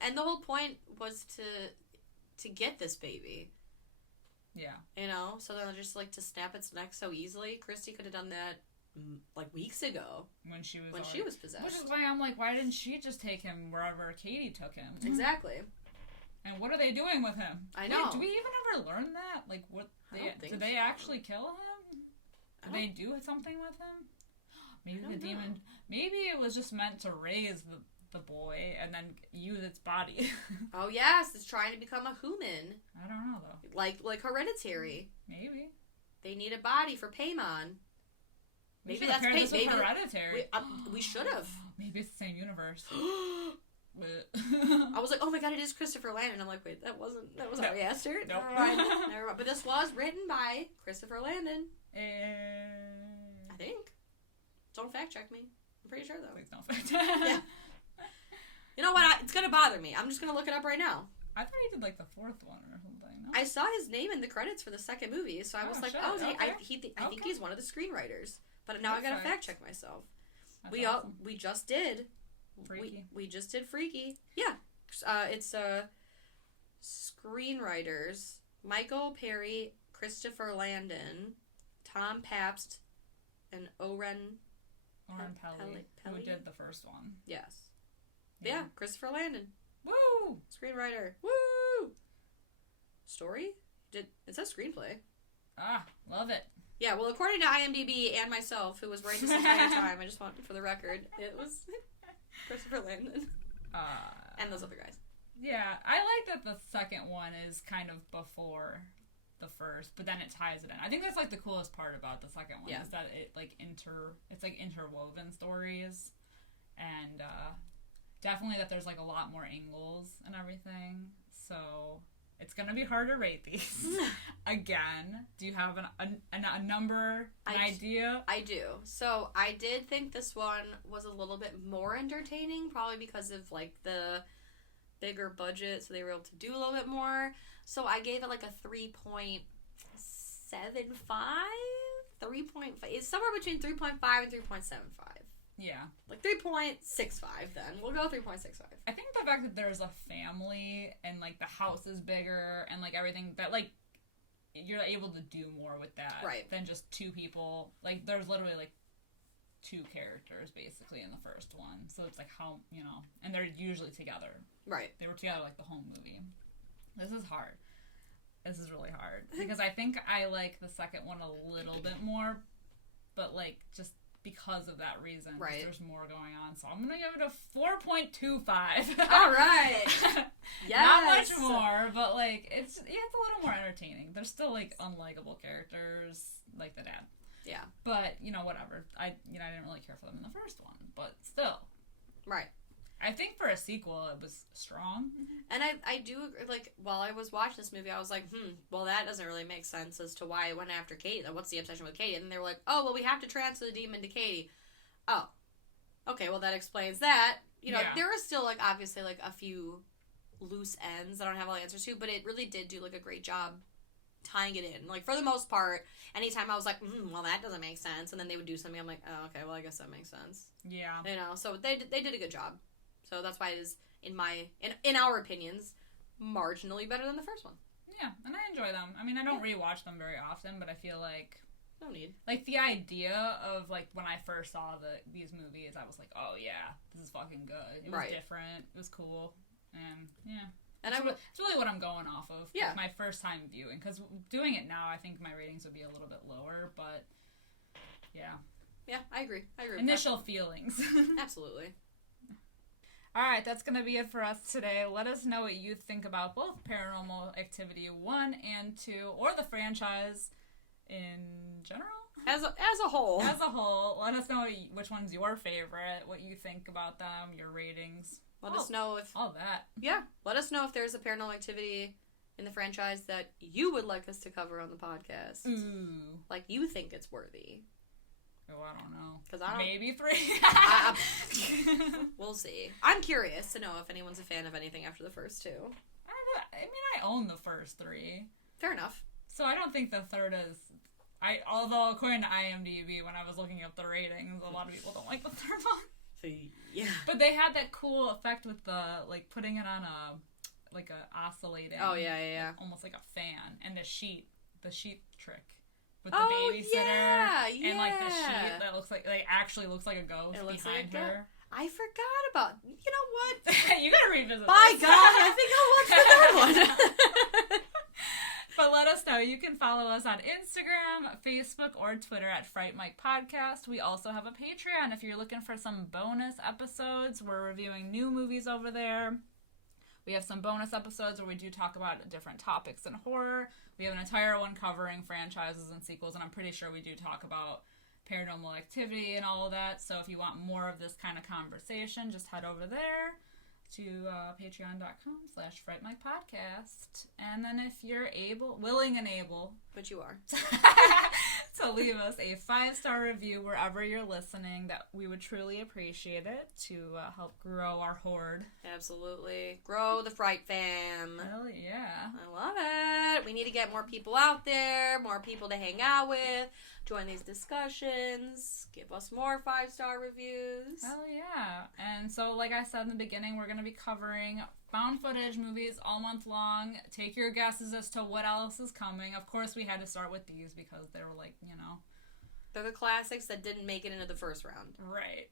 And the whole point was to get this baby. Yeah. You know? So then just, like, to snap its neck so easily, Christy could have done that, like, weeks ago. When she was possessed. Which is why I'm like, why didn't she just take him wherever Katie took him? Exactly. And what are they doing with him? I know. Wait, do we even ever learn that? Like, what? Did they actually kill him? Did they do something with him? Maybe the demon... Maybe it was just meant to raise the boy and then use its body. Oh, yes. It's trying to become a human. I don't know, though. Like Hereditary. Maybe. They need a body for Paimon. Maybe that's maybe Hereditary. We should have. Maybe it's the same universe. I was like, oh my god, it is Christopher Landon. I'm like, wait, that was Ari Aster. Nope. Never mind. But this was written by Christopher Landon. I think. Don't fact check me. I'm pretty sure though. Please don't fact check. Yeah. You know what? It's gonna bother me. I'm just gonna look it up right now. I thought he did like the fourth one or something. No? I saw his name in the credits for the second movie, so I was like, okay. I think he's one of the screenwriters. But now I gotta fact check myself. That's we awesome. we just did. Freaky. We just did Freaky. Yeah. It's screenwriters Michael Perry, Christopher Landon, Tom Pabst, and Oren Peli, Peli, who did the first one. Yes. Yeah, Christopher Landon. Woo! Screenwriter. Woo! Story? It says screenplay. Ah, love it. Yeah, well, according to IMDb and myself, who was right this entire time, I just want for the record, it was Christopher Landon. And those other guys. Yeah, I like that the second one is kind of before the first, but then it ties it in. I think that's like the coolest part about the second one is that it like it's like interwoven stories, and definitely that there's like a lot more angles and everything. So it's gonna be hard to rate these. Again, do you have a number, an idea? I do. So I did think this one was a little bit more entertaining, probably because of like the bigger budget, so they were able to do a little bit more. So I gave it like a 3.75? 3.5? It's somewhere between 3.5 and 3.75. Yeah. Like 3.65 then. We'll go 3.65. I think the fact that there's a family and like the house is bigger and like everything, that like you're able to do more with that than just two people. Like there's literally like two characters basically in the first one. So it's like how, you know, and they're usually together. Right. They were together like the whole movie. This is hard. This is really hard. Because I think I like the second one a little bit more, but like just because of that reason. Right. There's more going on. So I'm going to give it a 4.25. All right. Yes. Not much more, but like it's a little more entertaining. There's still like unlikable characters, like the dad. Yeah. But, you know, whatever. I didn't really care for them in the first one, but still. Right. I think for a sequel, it was strong. And I do agree, like, while I was watching this movie, I was like, well, that doesn't really make sense as to why it went after Katie. Like, what's the obsession with Katie? And then they were like, oh, well, we have to transfer the demon to Katie. Oh. Okay, well, that explains that. You know, there are still, like, obviously, like, a few loose ends that I don't have all the answers to, but it really did do, like, a great job tying it in. Like, for the most part, anytime I was like, well, that doesn't make sense, and then they would do something, I'm like, oh, okay, well, I guess that makes sense. Yeah. You know, so they did a good job. So that's why it is, in our opinions, marginally better than the first one. Yeah, and I enjoy them. I mean, I don't rewatch them very often, but I feel like... No need. Like, the idea of, like, when I first saw these movies, I was like, oh, yeah, this is fucking good. It was different. It was cool. And, yeah. And it's really what I'm going off of. Yeah. My first time viewing. Because doing it now, I think my ratings would be a little bit lower, but, yeah. Yeah, I agree. Initial feelings. Absolutely. Alright, that's going to be it for us today. Let us know what you think about both Paranormal Activity 1 and 2, or the franchise in general? As a whole. As a whole. Let us know which one's your favorite, what you think about them, your ratings. Let us know if... All that. Yeah. Let us know if there's a Paranormal Activity in the franchise that you would like us to cover on the podcast. Ooh. Like, you think it's worthy. Oh, I don't know. 'Cause I don't... Maybe 3. We'll see. I'm curious to know if anyone's a fan of anything after the first 2. I mean, I own the first 3. Fair enough. So I don't think the third is... Although, according to IMDb, when I was looking up the ratings, a lot of people don't like the third one. Yeah. But they had that cool effect with the, like, putting it on a oscillating... Oh, yeah. Like, almost like a fan. And the sheet trick. With the babysitter and like the sheet that looks like actually looks like a ghost behind her. I forgot about. You know what? You gotta revisit. By God, I think I'll watch the third one. But let us know. You can follow us on Instagram, Facebook, or Twitter at Fright Mike Podcast. We also have a Patreon if you're looking for some bonus episodes. We're reviewing new movies over there. We have some bonus episodes where we do talk about different topics in horror. We have an entire one covering franchises and sequels, and I'm pretty sure we do talk about Paranormal Activity and all of that. So if you want more of this kind of conversation, just head over there to patreon.com/FrightMikePodcast. And then if you're willing and able, but you are, to leave us a 5-star review wherever you're listening, that we would truly appreciate it to help grow our horde. Absolutely. Grow the Fright fam. Hell yeah. I love it. We need to get more people out there, more people to hang out with, join these discussions, give us more 5-star reviews. Hell yeah. And so, like I said in the beginning, we're going to be covering found footage movies all month long. Take your guesses as to what else is coming. Of course, we had to start with these because they were like, they're the classics that didn't make it into the first round. Right.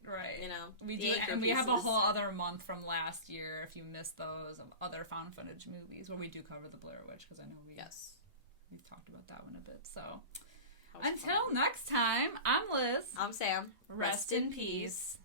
We do, and we have a whole other month from last year, if you missed those, of other found footage movies where we do cover the Blair Witch, because I know we've talked about that one a bit. So until next time, I'm Liz. I'm Sam. Rest in peace.